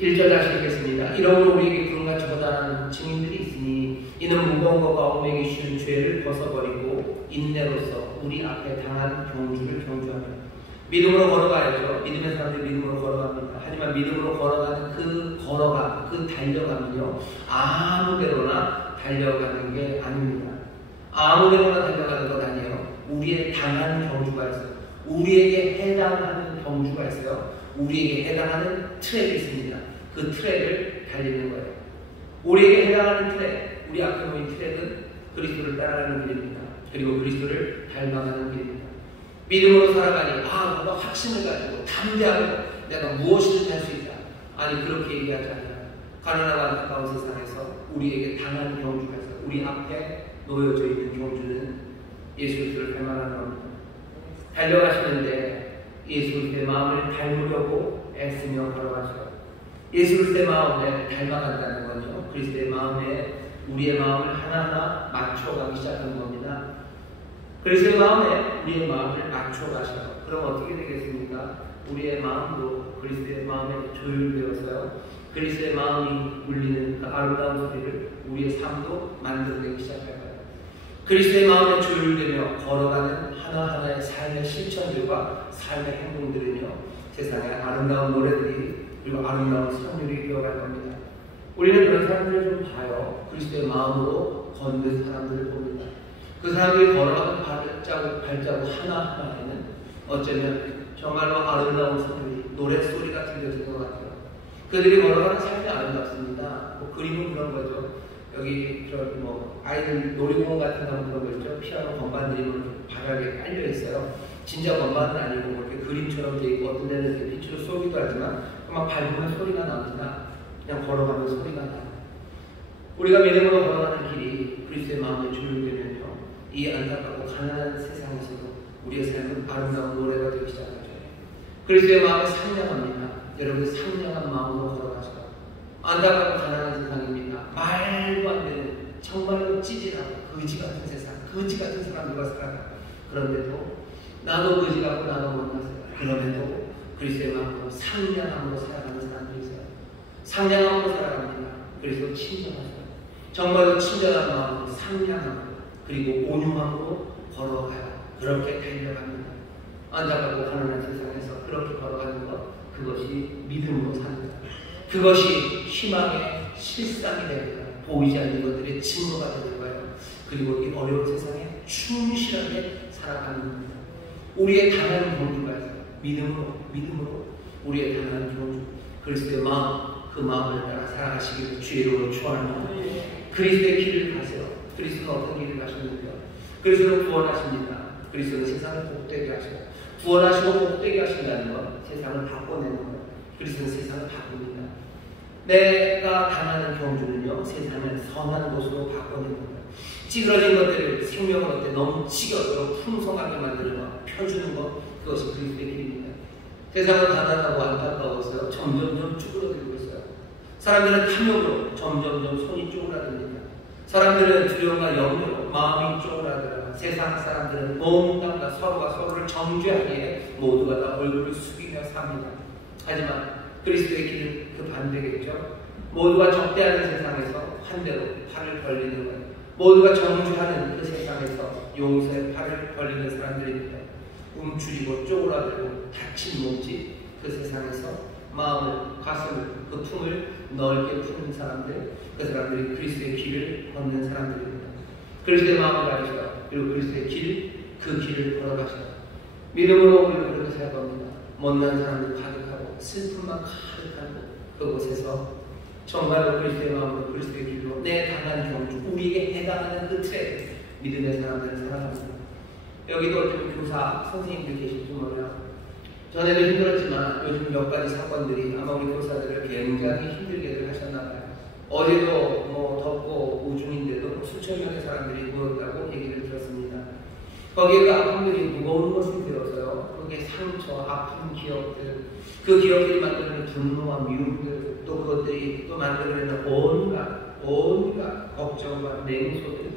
1절 다시 읽겠습니다. 이러므로 우리에게 구름같이 거다한 증인들이 있으니 이는 무거운 것과 얽매이기 쉬운 죄를 벗어버리고 인내로서 우리 앞에 당한 경주를 경주하며 믿음으로 걸어가야죠. 믿음의 사람들이 믿음으로 걸어갑니다. 하지만 믿음으로 걸어가는 그 달려가면요 아무데로나 달려가는 게 아닙니다. 아무데로나 달려가는 건 아니에요. 우리의 당한 경주가 있어요. 우리에게 해당하는 경주가 있어요. 우리에게 해당하는 트랙이 있습니다. 그 트랙을 달리는 거예요. 우리에게 해당하는 트랙, 우리 앞에 보인 트랙은 그리스도를 따라가는 길입니다. 그리고 그리스도를 닮아가는 길입니다. 믿음으로 살아가니 뭔가 확신을 가지고 담대하고 내가 무엇이든 할 수 있다. 아니 그렇게 얘기하지 않아요. 가난하고 안타까운 세상에서 우리에게 당한 경주가 있어요. 우리 앞에 놓여져 있는 경주는 예수 그리스도를 닮아가는 겁니다. 달려가시는데 예수 그리스도의 마음을 닮으려고 애쓰며 걸어가셔요. 예수 그리스도의 마음에 닮아간다는 건요. 그리스도의 마음에 우리의 마음을 하나하나 맞춰가기 시작하는 겁니다. 그리스도의 마음에 우리의 마음을 맞춰가셔요. 그럼 어떻게 되겠습니까? 우리의 마음도 그리스도의 마음에 조율되어서요. 그리스도의 마음이 울리는 그 아름다운 소리를 우리의 삶도 만들어내기 시작할 거예요. 그리스도의 마음에 조율되며 걸어가는 하나하나의 삶의 실천들과 삶의 행동들은요 세상에 아름다운 노래들이 그리고 아름다운 선율이 되어갈 겁니다. 우리는 그런 사람들을 좀 봐요. 그리스도의 마음으로 걷는 사람들을 봅니다. 그 사람들이 걸어가는 발자국 하나하나에는 어쩌면 정말로 아름다운 선율이 노랫소리가 들려지는 것 같아요. 그들이 걸어가는 삶이 아름답습니다. 그림은 그런 거죠. 여기 아이들 놀이공원 같은 거 그런 거 있죠. 피아노 건반들이 바닥에 깔려 있어요. 진짜 건반은 아니고 이렇게 그림처럼 돼 있고 어떤 데는 이렇게 빛으로 쏘기도 하지만 막 밟으면 소리가 납니다. 그냥 걸어가면 소리가 나요. 우리가 믿음으로 걸어가는 길이 그리스도의 마음에 조율되면요 이 안타깝고 가난한 세상에서도 우리의 삶은 아름다운 노래가 되기 시작하죠. 그리스도의 마음을 상냥합니다. 여러분 상냥한 마음으로 걸어가셔요. 안타깝고 가난한 세상입니다. 말도 안 되는 정말로 찌질하고 거지 같은 세상, 거지 같은 사람들과 살아가요. 그런데도 나도 거지 같고 나도 못났어요. 그럼에도 그리스도의 마음으로 상냥함으로 살아가는 사람들이 있어요. 상냥함으로 살아갑니다. 그래서 친절하셔요. 정말로 친절한 마음으로 상냥하고 그리고 온유함으로 걸어가요. 그렇게 달려갑니다. 안타깝고 가난한 세상에서 그렇게 걸어가는 것, 그것이 믿음으로 사는 것, 그것이 희망의 실상이 되는 거예요. 보이지 않는 것들의 증거가 되는 거예요. 그리고 이 어려운 세상에 충실하게 살아가는 겁니다. 우리의 당하는 경주가 있어요. 믿음으로 우리의 당하는 경주, 그리스도의 마음, 그 마음을 따라 살아가시기를 주의로 축원합니다. 그리스도의 길을 가세요. 그리스도는 어떤 길을 가셨는데요? 그리스도는 구원하십니다. 그리스도는 세상을 복되게 하시고, 구원하시고 복되게 하신다는 것, 세상을 바꿔내는 것. 그리스도는 세상을 바꿉니다. 내가 당하는 경주는요, 세상을 선한 곳으로 바꿔내는 것. 찌그러진 것들을 생명을 얻게 넘치게 얻도록 풍성하게 만드는 것, 펴주는 것, 그것이 그리스도의 길입니다. 세상은 가난하고 안타까워서 점점점 쭈그러들고 있어요. 사람들은 탐욕으로 점점점 손이 쪼그라듭니다. 사람들은 두려움과 염려로 마음이 쪼그라들어요. 세상 사람들은 온갖 서로가 서로를 정죄하기에 모두가 다 얼굴을 숙이며 삽니다. 하지만 그리스도의 길은 그 반대겠죠. 모두가 적대하는 세상에서 한대로 팔을 벌리는 거예요. 모두가 정죄하는 그 세상에서 용서의 팔을 벌리는 사람들입니다. 움츠리고 쪼그라들고 다친 몸짓, 그 세상에서 마음을, 가슴을, 그 품을 넓게 푸는 사람들, 그 사람들이 그리스도의 길을 걷는 사람들입니다. 그리스도의 마음을 가지셔요. 그리고 그리스도의 길, 그 길을 걸어가셔요. 믿음으로 우리는 그렇게 살 겁니다. 못난 사람들 가득하고 슬픔만 가득하고 그곳에서 정말로 그리스도의 마음으로 그리스도의 길로 내 당한 경주, 우리에게 해당하는 그 틀에 믿음의 사람들은 살아갑니다. 여기도 좀 교사, 선생님들 계실지 몰라요. 전에도 힘들었지만 요즘 몇 가지 사건들이 아마 우리 교사들을 굉장히 힘들게 하셨나봐요. 어제도 덥고 우중인데도 수천 명의 사람들이 모였다고 얘기를 들었습니다. 거기에 그 아픔들이 무거운 것이 되어서요. 거기에 상처, 아픈 기억들, 그 기억들이 만들어내는 분노와 미움들, 또 그것들이 또 만들어내는 온갖 걱정과 냉소들,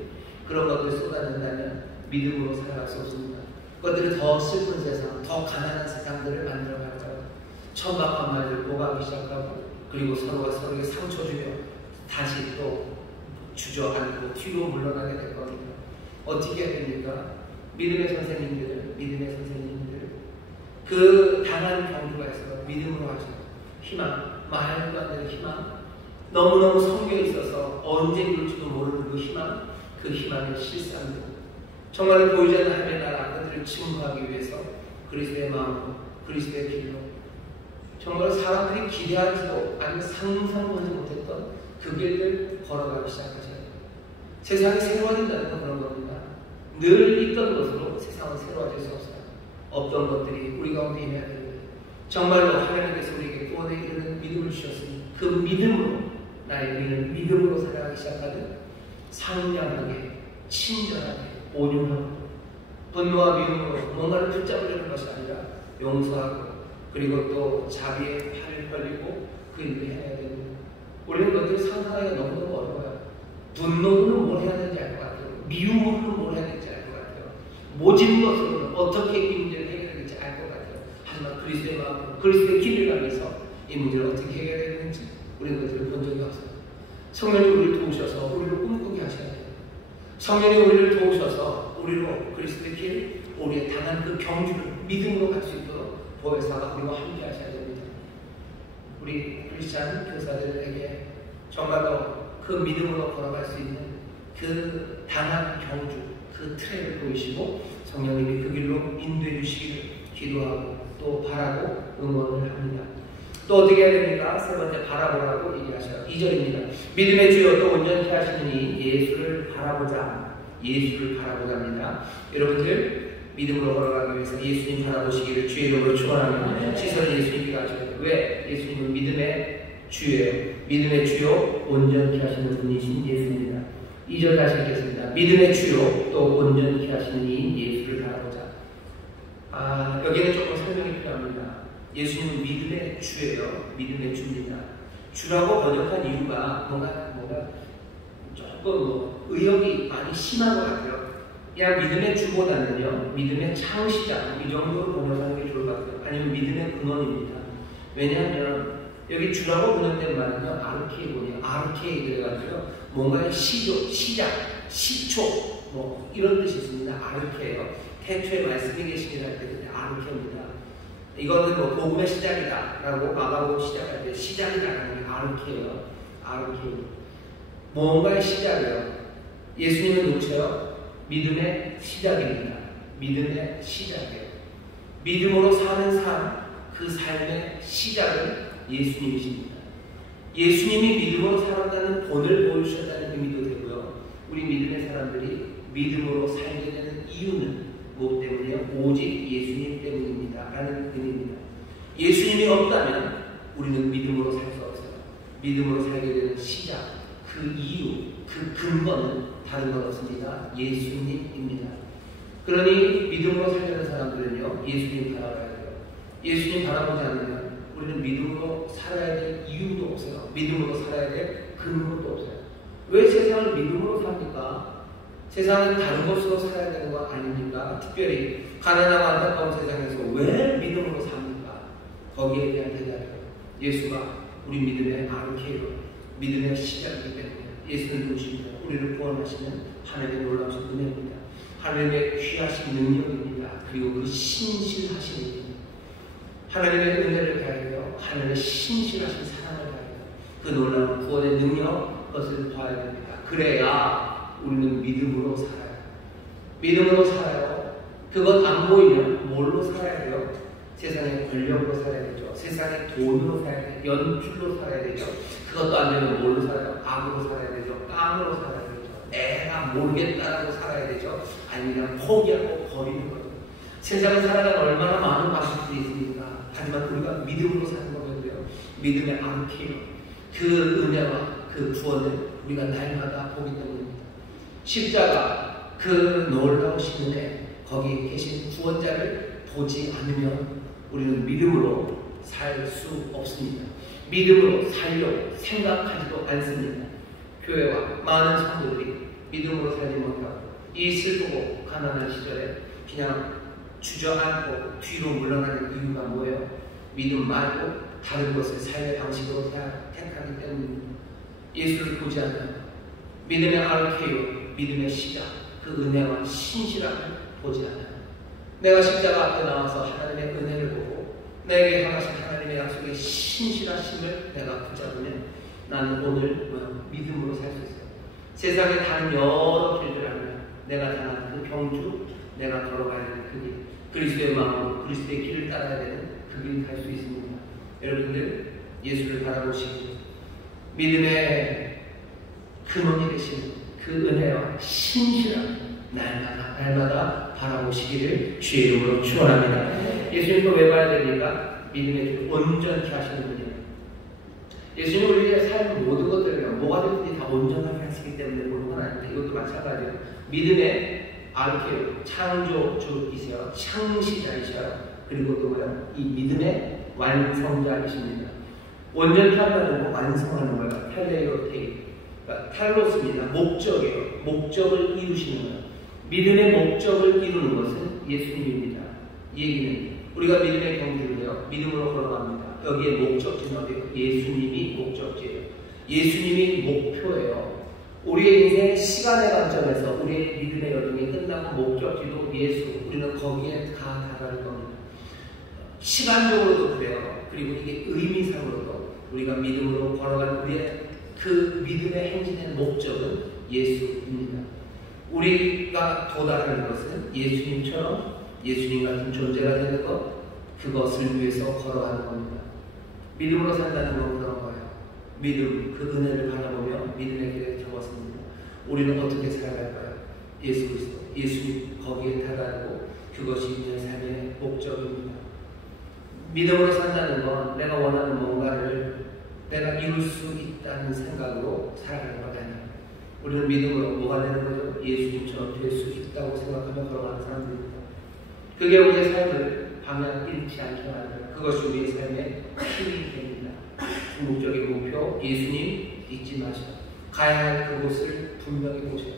그런 것들을 쏟아낸다면 믿음으로 살아갈 수 없습니다. 그것들은 더 슬픈 세상, 더 가난한 세상들을 만들어갈 거예요. 천박한 말들 오가기 시작하고, 그리고 서로가 서로에게 상처 주며 다시 또 주저앉고 뒤로 물러나게 될 겁니다. 어떻게 해야 됩니까? 믿음의 선생님들, 그 당한 경주가 있어요. 믿음으로 하죠. 희망, 말도 안 되는 희망, 너무너무 섞여 있어서 언제 이룰지도 모르는 그 희망, 그 희망의 실상들, 정말 보이지 않는 하나님의 나라 그들을 증거하기 위해서 그리스도의 마음으로, 그리스도의 길로, 정말 사람들이 기대하지도 아니면 상상하지 못했던 그 길을 걸어가기 시작하셔야 돼요. 세상이 새로워진다는 건 그런 겁니다. 늘 있던 것으로 세상은 새로워질 수 없어요. 없던 것들이 우리 가운데 임해야 됩니다. 정말로 하나님께서 우리에게 구원에 이르는 믿음을 주셨으니 그 믿음으로, 나의 우리는 믿음으로 살아가기 시작하듯 상냥하게, 친절하게, 온유하고 분노와 미움으로 뭔가를 붙잡으려는 것이 아니라 용서하고, 그리고 또 자비의 팔을 벌리고 그 일을 해야 됩니다. 우리는 그것들을 상상하기가 너무너무 어려워요. 분노로는 뭘 해야 되는지 알 것 같아요. 미움으로는 뭘 해야 되는지 알 것 같아요. 모진 것으로는 어떻게 이 문제를 해결해야 되는지 알 것 같아요. 하지만 그리스도의 마음으로, 그리스도의 길을 가면서 이 문제를 어떻게 해결해야 되는지 우리는 그것들을 본 적이 없어요. 성령님 우리를 도우셔서 우리를 꿈꾸게 하셔야 돼요. 성령님 우리를 도우셔서 우리로 그리스도의 길, 우리의 당한 그 경주를 믿음으로 갈 수 있도록 보혜사가 우리와 함께 하셔야 됩니다. 우리 크리스찬 교사들에게 정말로 그 믿음으로 걸어갈 수 있는 그 당한 경주, 그 트랙을 보이시고 성령님이 그 길로 인도해 주시기를 기도하고 또 바라고 응원을 합니다. 또 어떻게 해야 됩니까? 세 번째, 바라보라고 얘기하셔요. 2절입니다. 믿음의 주여 또 온전케 하시느니 예수를 바라보자입니다. 여러분들 믿음으로 걸어가기 위해서 예수님 바라보시기를 주의 이름으로 축원합니다. 시선은 예수님께 가셔야 돼요. 왜? 예수님은 믿음의 주예요. 믿음의 주요 온전케 하시는 분이신 예수입니다. 2절 다시 읽겠습니다. 믿음의 주요 또 온전케 하시는 이 예수를 바라보자. 여기는 조금 설명이 필요합니다. 예수님은 믿음의 주예요. 믿음의 주입니다. 주라고 번역한 이유가 뭔가 조금 의역이 많이 심한 것 같아요. 그냥 믿음의 주보다는요, 믿음의 창시자, 이 정도로 번역하는 게 좋을 것 같아요. 아니면 믿음의 근원입니다. 왜냐하면 여기 주라고 번역된 말은요, 아르케이곤이에요. 아르케이 그래가지고 뭔가의 시작, 시초, 뭐 이런 뜻이 있습니다. 아르케예요. 태초에 말씀이 계시니라 할 때 아르케입니다. 이거는 뭐 복음의 시작이다라고 마가복음 시작할 때 시작이다라는 게 아르케예요. 아르케. 뭔가의 시작이에요. 예수님은 누구세요? 믿음의 시작입니다. 믿음의 시작이에요. 믿음으로 사는 삶, 그 삶의 시작은 예수님이십니다. 예수님이 믿음으로 살았다는 본을 보여주셨다는 의미도 되고요. 우리 믿음의 사람들이 믿음으로 살게 되는 이유는 무엇 때문이에요? 오직 예수님 때문입니다. 라는 의미입니다. 예수님이 없다면 우리는 믿음으로 살 수 없어요. 믿음으로 살게 되는 시작, 그 이유, 그 근거는 다른 건 없습니다. 예수님입니다. 그러니 믿음으로 살려는 사람들은요, 예수님 바라봐야 돼요. 예수님 바라보지 않으면 우리는 믿음으로 살아야 될 이유도 없어요. 믿음으로 살아야 될 근거도 없어요. 왜 세상을 믿음으로 삽니까? 세상은 다른 것으로 살아야 되는 거 아닙니까? 특별히 가난하고 안타까운 세상에서 왜 믿음으로 삽니까? 거기에 대한 대답이에요. 예수가 우리 믿음의 아르케이로, 믿음의 시작이기 때문에 예수는 누구십니까? 우리를 구원하시는 하나님의 놀라우신 은혜입니다. 하나님의 귀하신 능력입니다. 그리고 그 신실하신 일입니다. 하나님의 은혜를 가해요. 하나님의 신실하신 사랑을 가해요. 그 놀라운 구원의 능력, 그것을 봐야 됩니다. 그래야 우리는 믿음으로 살아요. 믿음으로 살아요. 그것 안 보이면 뭘로 살아야 돼요? 세상의 권력으로 살아야 되죠. 세상의 돈으로 살아야 되죠. 연줄로 살아야 되죠. 그것도 안 되면 뭘로 살아요? 악으로 살아야 되죠. 깡으로 살아야 되죠. 내가 모르겠다라고 살아야 되죠. 아니면 포기하고 버리는 거죠. 세상을 살아가는 얼마나 많은 방식들이 있습니까? 하지만 우리가 믿음으로 사는 거거든요. 믿음의 아르케이로, 그 은혜와 그 구원을 우리가 날마다 보기 때문입니다. 십자가, 그 놀라우신 은혜, 거기 계신 구원자를 보지 않으면 우리는 믿음으로 살 수 없습니다. 믿음으로 살려고 생각하지도 않습니다. 교회와 많은 성도들이 믿음으로 살지 못하고 이 슬프고 가난한 시절에 그냥 주저앉고 뒤로 물러나는 이유가 뭐예요? 믿음 말고 다른 것을 삶의 방식으로 택하기 때문입니다. 예수를 보지 않는 믿음의 아르케이오, 믿음의 시작, 그 은혜와 신실함을 보지 않아요. 내가 십자가 앞에 나와서 하나님의 은혜를 보고 내게 향하신 하나님의 약속의 신실하심을 내가 붙잡으면 나는 오늘 믿음으로 살 수 있어요. 세상에 다른 여러 길들 하면 내가 당한 그 경주, 내가 걸어가야 되는 그 길, 그리스도의 마음으로 그리스도의 길을 따라야 되는 그 길 갈 수 있습니다. 여러분들 예수를 바라보시고 믿음의 근원이 되신 그 은혜와 신실함 날마다 바라보시기를 주의 이름으로 축원합니다. 예수님도 왜 봐야 됩니까? 믿음의 길 온전히 하시는 분이에요. 예수님 우리의 삶 모든 것들을 뭐가 되든지 다 온전하게 하시기 때문에 보는 건 아닌데 이것도 마찬가지예요. 믿음의 아르케오, 창조주이세요. 창시자이셔요. 그리고 또 뭐야? 이 믿음의 완성자이십니다. 온전히 한다는 거 완성하는 거예요. 텔레오테이. 그러니까 텔로스입니다. 목적이에요. 목적을 이루시는 거예요. 믿음의 목적을 이루는 것은 예수님입니다. 이 얘기는 우리가 믿음의 경주를 해요. 믿음으로 걸어갑니다. 여기에 목적지는 어디예요? 예수님이 목적지예요. 예수님이 목표예요. 우리의 인생 시간의 관점에서 우리의 믿음의 여정이 끝나고 목적지도 예수, 우리는 거기에 다 다다를 겁니다. 시간적으로도 그래요. 그리고 이게 의미상으로도 우리가 믿음으로 걸어가는 우리의 그 믿음의 행진의 목적은 예수입니다. 우리가 도달하는 것은 예수님처럼 예수님 같은 존재가 되는 것, 그것을 위해서 걸어가는 겁니다. 믿음으로 산다는 건 그런 거예요. 믿음, 그 은혜를 바라보며 믿음의 길에 적었습니다. 우리는 어떻게 살아갈까요? 예수 그리스도, 예수님 거기에 다다르고 그것이 우리의 삶의 목적입니다. 믿음으로 산다는 건 내가 원하는 뭔가를 내가 이룰 수 있다는 생각으로 살아가는 것 아니에요. 우리는 믿음으로 뭐가 되는 거죠? 예수님처럼 될 수 있다고 생각하며 걸어가는 사람들입니다. 그게 우리의 삶을 방향 잃지 않게 만들어요. 그것이 우리의 삶의 힘이 됩니다. 궁극적인 목표, 예수님 잊지 마세요. 가야 할 그곳을 분명히 보세요.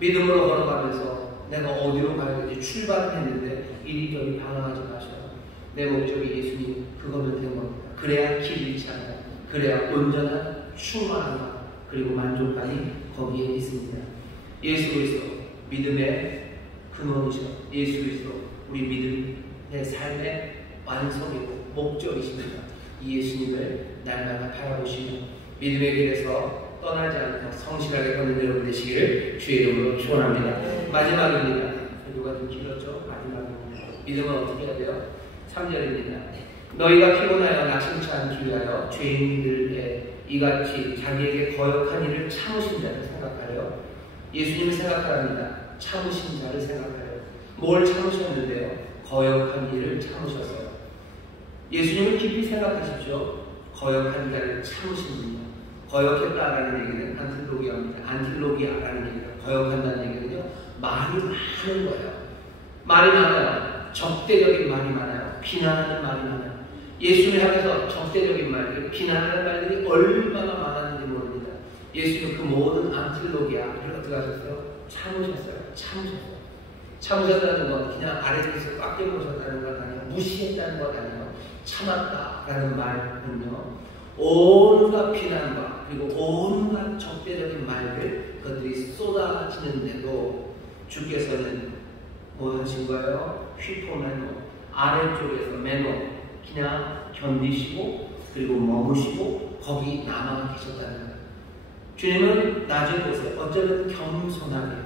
믿음으로 걸어가면서 내가 어디로 가야 되지 출발을 했는데 이리저리 방황하지 마세요. 내 목적이 예수님, 그거면 된 겁니다. 그래야 길 잃지 않아요. 그래야 온전한 충만함과 그리고 만족감이 거기에 있습니다. 예수 그리스도 믿음의 근원이죠. 예수 그리스도 우리 믿음의 삶의 완성이고 목적이십니다. 이 예수님을 날마다 바라보시며 믿음의 길에서 떠나지 않고 성실하게 걷는 여러분 되시기를 주의 이름으로 축원합니다. 마지막입니다. 누가 좀 길었죠? 마지막입니다. 믿음은 어떻게 해야 돼요? 3절입니다. 너희가 피곤하여 낙심치 않기 위하여 죄인들의 이같이 자기에게 거역한 일을 참으신 자를 생각하여 예수님을 생각합니다. 참으신 자를 생각하여 뭘 참으셨는데요? 거역한 일을 참으셨어요. 예수님을 깊이 생각하십시오. 거역한 자를 참으신 분이요. 거역했다라는 얘기는 안틸로기아입니다. 안틸로기아라는 얘기가 거역한다는 얘기는요. 말이 많은 거예요. 말이 많아요. 적대적인 말이 많아요. 비난하는 말이 많아요. 예수님을 향해서 적대적인 말, 비난하는 말들이 얼마나 많았는지 모릅니다. 예수님은 그 모든 안틸로기아를 어떻게 하셨어요? 참으셨어요. 참으셨다는 건 그냥 아래에서 꽉 깨물으셨다는 건 아니에요. 무시했다는 건 아니에요. 참았다라는 말은요. 온갖 비난과 그리고 온갖 적대적인 말들 그것들이 쏟아지는데도 주께서는 뭐 하신 거예요? 휘포메노 아래쪽에서 메노 그냥 견디시고 그리고 머무시고 거기 남아 계셨다는 거예요. 주님은 낮은 곳에 어쩌면 겸손하게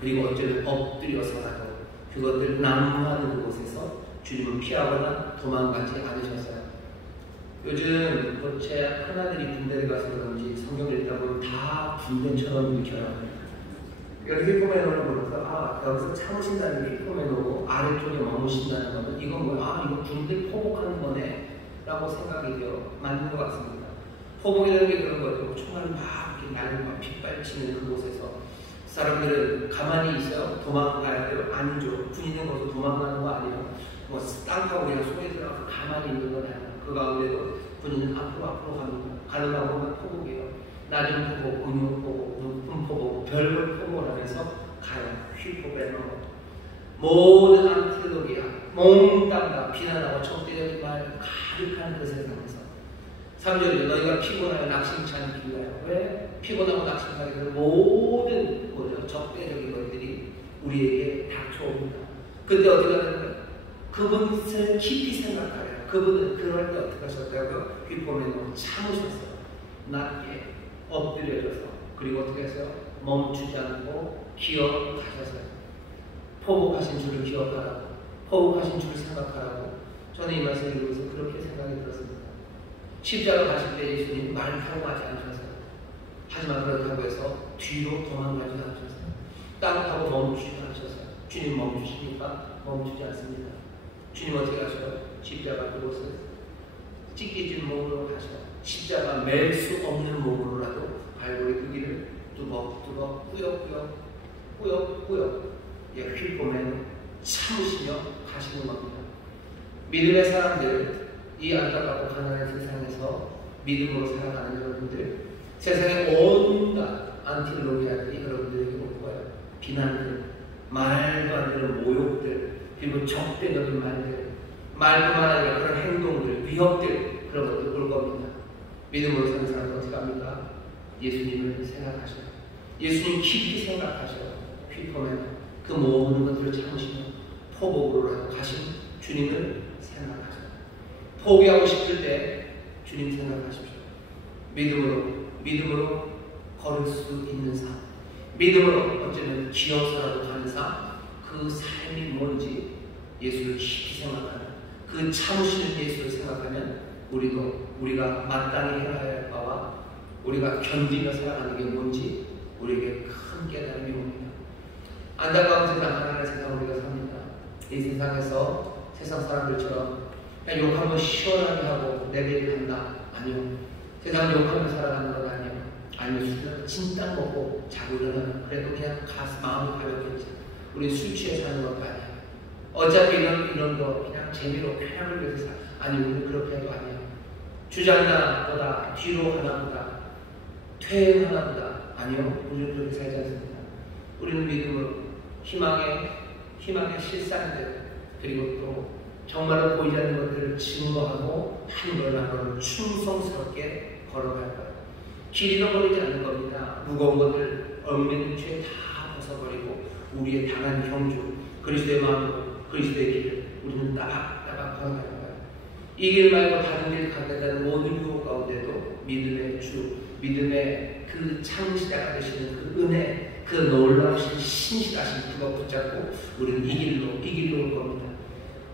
그리고 어쩌면 엎드려서라도 그것들 난무하는 그곳에서 주님은 피하거나 도망가지 않으셨어요. 요즘 제 큰아들이 군대에 가서 그런지 성경을 읽다 보면 다 군대처럼 느껴요. 여기 히포메노를 보면서 여기서 참으신다는 게 히포메노고 아래쪽에 머무신다는 거는 이건 뭐야? 이거 군대 포복하는 거네 라고 생각이 되어 맞는 것 같습니다. 포복이라는 게 그런 거죠. 총알이 막 이렇게 날고 빗발치는 그곳에서 사람들은 가만히 있어요? 도망가야 돼요? 아니죠. 군인은 거기서 도망가는 거 아니에요. 뭐 땅하고 그냥 속에 들어가서 가만히 있는 건 아니에요. 그 가운데도 군인은 앞으로 가는 방법은 포복이에요. 낮은 포복, 음용 포복, 높은 포복, 별별 포복을 하면서 가요. 휘포베노 모든 안틸로기아 몽땅 다 비난하고 적대적인 말 가득한 그 세상에서 3절에 너희가 피곤하여 낙심치 않기 위하여 왜? 피곤하고 낙심하게 되는 모든 적대적인 것들이 우리에게 닥쳐옵니다. 그때 어떻게 하는 거예요? 그분을 깊이 생각하래요. 그분은 그럴 때 어떻게 하셨다고요? 휘포메노 참으셨어요. 낮게 엎드려져서 그리고 어떻게 했어요? 멈추지 않고 기억하셨어요. 포복하신 줄을 기억하라고 포복하신 줄을 생각하라고 저는 이 말씀을 읽으면서 그렇게 생각이 들었습니다. 십자가 가실 때 예수님 말을 타고 가지 않으셨어요. 하지만 그렇다고 해서 뒤로 도망가지 않으셨어요. 땅 타고 멈추지 않으셨어요. 주님 멈추십니까? 멈추지 않습니다. 주님 어떻게 하셔요? 십자가 그곳을 찢기진 몸으로 가셔 십자가 맬 수 없는 몸으로라도 발골의 그 길을 뚜벅뚜벅 꾸역꾸역 휘포면 참으시며 가시는 겁니다. 믿음의 사람들, 이 안타깝고 가난한 세상에서 믿음으로 살아가는 여러분들, 세상의 온갖 안틸로기아들이 여러분들에게 올 거예요. 비난들, 말도 안 되는 모욕들, 그리고 적대적인 말들, 말뿐만 아니라 그런 행동들, 위협들, 그런 것들 올 겁니다. 믿음으로 사는 사람은 어떻게 합니까? 예수님을 생각하셔요. 예수님 깊이 생각하셔요. 휘포면 그 모든 것들을 참으시며 포복으로라도 가신 주님을 생각하셔요. 포기하고 싶을 때 주님 생각하십시오. 믿음으로 걸을 수 있는 삶, 믿음으로 어쩌면 기어서라도 가는 삶, 그 삶이 뭔지 예수를 깊이 생각하는 그 참으시는 예수를 생각하면 우리가 마땅히 해야 할 바와 우리가 견디며 살아가는 게 뭔지 우리에게 큰 깨달음이 옵니다. 안타까운 세상 하나의 세상 우리가 삽니다. 이 세상에서 세상 사람들처럼 그냥 욕 한번 시원하게 하고 내내일 한다. 아니요. 세상 욕하며 살아가는 건 아니에요. 아니면 진땀 먹고 자고 일어나면 그래도 그냥 마음이 가볍겠지. 우리 술 취해 사는 것도 아니에요. 어차피 이런 거 그냥 재미로 편향을 위해서 아니 우리는 그렇게 해도 아니에요. 주장하나보다 뒤로 하나보다 퇴행하나보다 아니요. 우리는 그렇게 살지 않습니다. 우리는 믿음으로 희망의 실상들 그리고 또 정말로 보이지 않는 것들을 증거하고 한 걸음 한 걸음 충성스럽게 걸어갈 거예요. 길 잃어버리지 않는 겁니다. 무거운 것들 얽매는 죄 다 벗어버리고 우리의 당한 경주, 그리스도의 마음으로 그리스도의 길을 우리는 따박따박 걸어갈 거예요. 이 길 말고 다른 길 가겠다는 모든 유혹 가운데도 믿음의 주, 믿음의 그 창시자가 되시는 그 은혜, 그 놀라우신 신실하신 그거 붙잡고 우리는 이 길로 올 겁니다.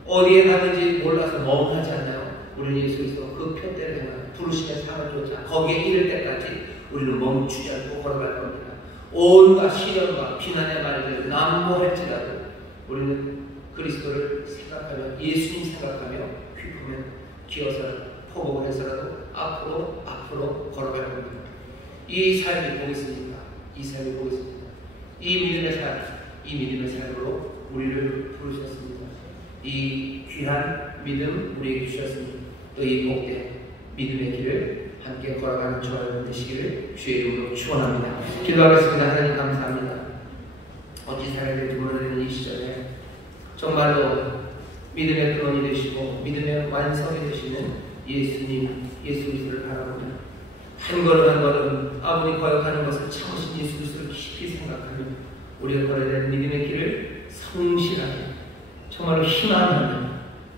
어디에 가는지 몰라서 멍하지 않아요. 우리는 예수께서 그 편대를 행하는 부르심의 상을 쫓아 거기에 이를 때까지 우리는 멈추지 않고 걸어갈 겁니다. 온갖 시련과 비난의 말을 난무할지라도 우리는 그리스도를 생각하며 예수님 생각하며 휘프면 기어서라도 포복을 해서라도 앞으로 걸어갈 겁니다. 이 삶이 보겠습니까? 이 삶이 보겠습니다. 이 믿음의 삶으로 우리를 부르셨습니다. 이 귀한 믿음 우리에게 주셨습니다. 또 이 복된 믿음의 길을 함께 걸어가는 저와 여러분 되시기를 주의 이름으로 축원합니다. 기도하겠습니다. 하나님 감사합니다. 어찌 살아야 될지 모르는 이 시절에 정말로 믿음의 근원이 되시고 믿음의 완성이 되시는 예수님, 예수 그리스도를 바라보며 한 걸음 한 걸음 아버지 거역하는 것을 참으신 예수 그리스도를 깊이 생각하며 우리가 걸어야 될 믿음의 길을 성실하게 정말로 희망하며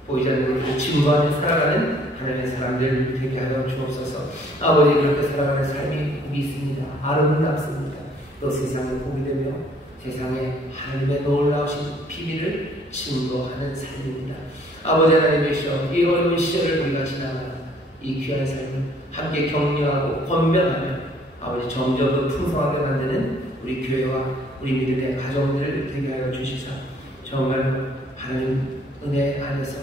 보이지 않는 것을 증거하며 살아가는 하나님의 사람들 되게 하여 주옵소서. 아버지 그렇게 살아가는 삶이 복이 있습니다. 아름답습니다. 또 세상을 보게 되며 세상에 하나님의 놀라우신 비밀을 증거하는 삶입니다. 아버지 하나님이시여 이 어려운 시절을 우리가 지나가는 이 귀한 삶을 함께 격려하고 권면하며 아버지 점점 더 풍성하게 만드는 우리 교회와 우리 믿음의 가정들을 되게 하여 주시사 정말 하나님 은혜 안에서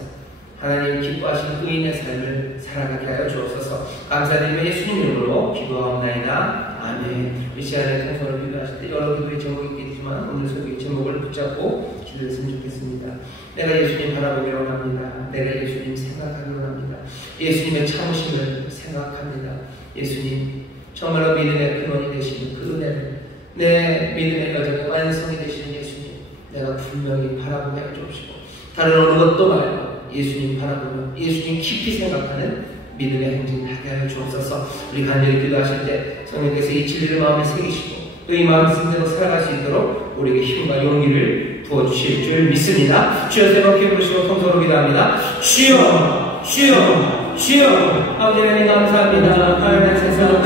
하나님 기뻐하신 의인의 삶을 살아가게 하여 주옵소서. 감사드리며 예수님 이름으로 기도하옵나이다. 아멘. 이 시간에 통성을 기도하실 때 여러 기도의 제목이 있겠지만 오늘 소개의 제목을 붙잡고 기도했으면 좋겠습니다. 내가 예수님 바라보기로 합니다. 내가 예수님 생각하기로 합니다. 예수님의 참으심을 생각합니다. 예수님 정말로 믿음의 근원이 되시는 그 은혜를 내 믿음의 여정의 완성이 되시는 예수님 내가 분명히 바라보게 해 주옵시고 다른 어느 것도 말고 예수님 바라보며 예수님 깊이 생각하는 믿음의 행진 하게 하여 주옵소서. 우리 간절히 기도하실 때 성령께서 이 진리를 마음에 새기시고 또 이 마음 승대로 살아갈 수 있도록 우리에게 힘과 용기를 부어주실 줄 믿습니다. 주여 세 번 부르시고 통성으로 기도합니다. 주여 주여 주여 아버지 하나님 감사합니다. 하나님 세상을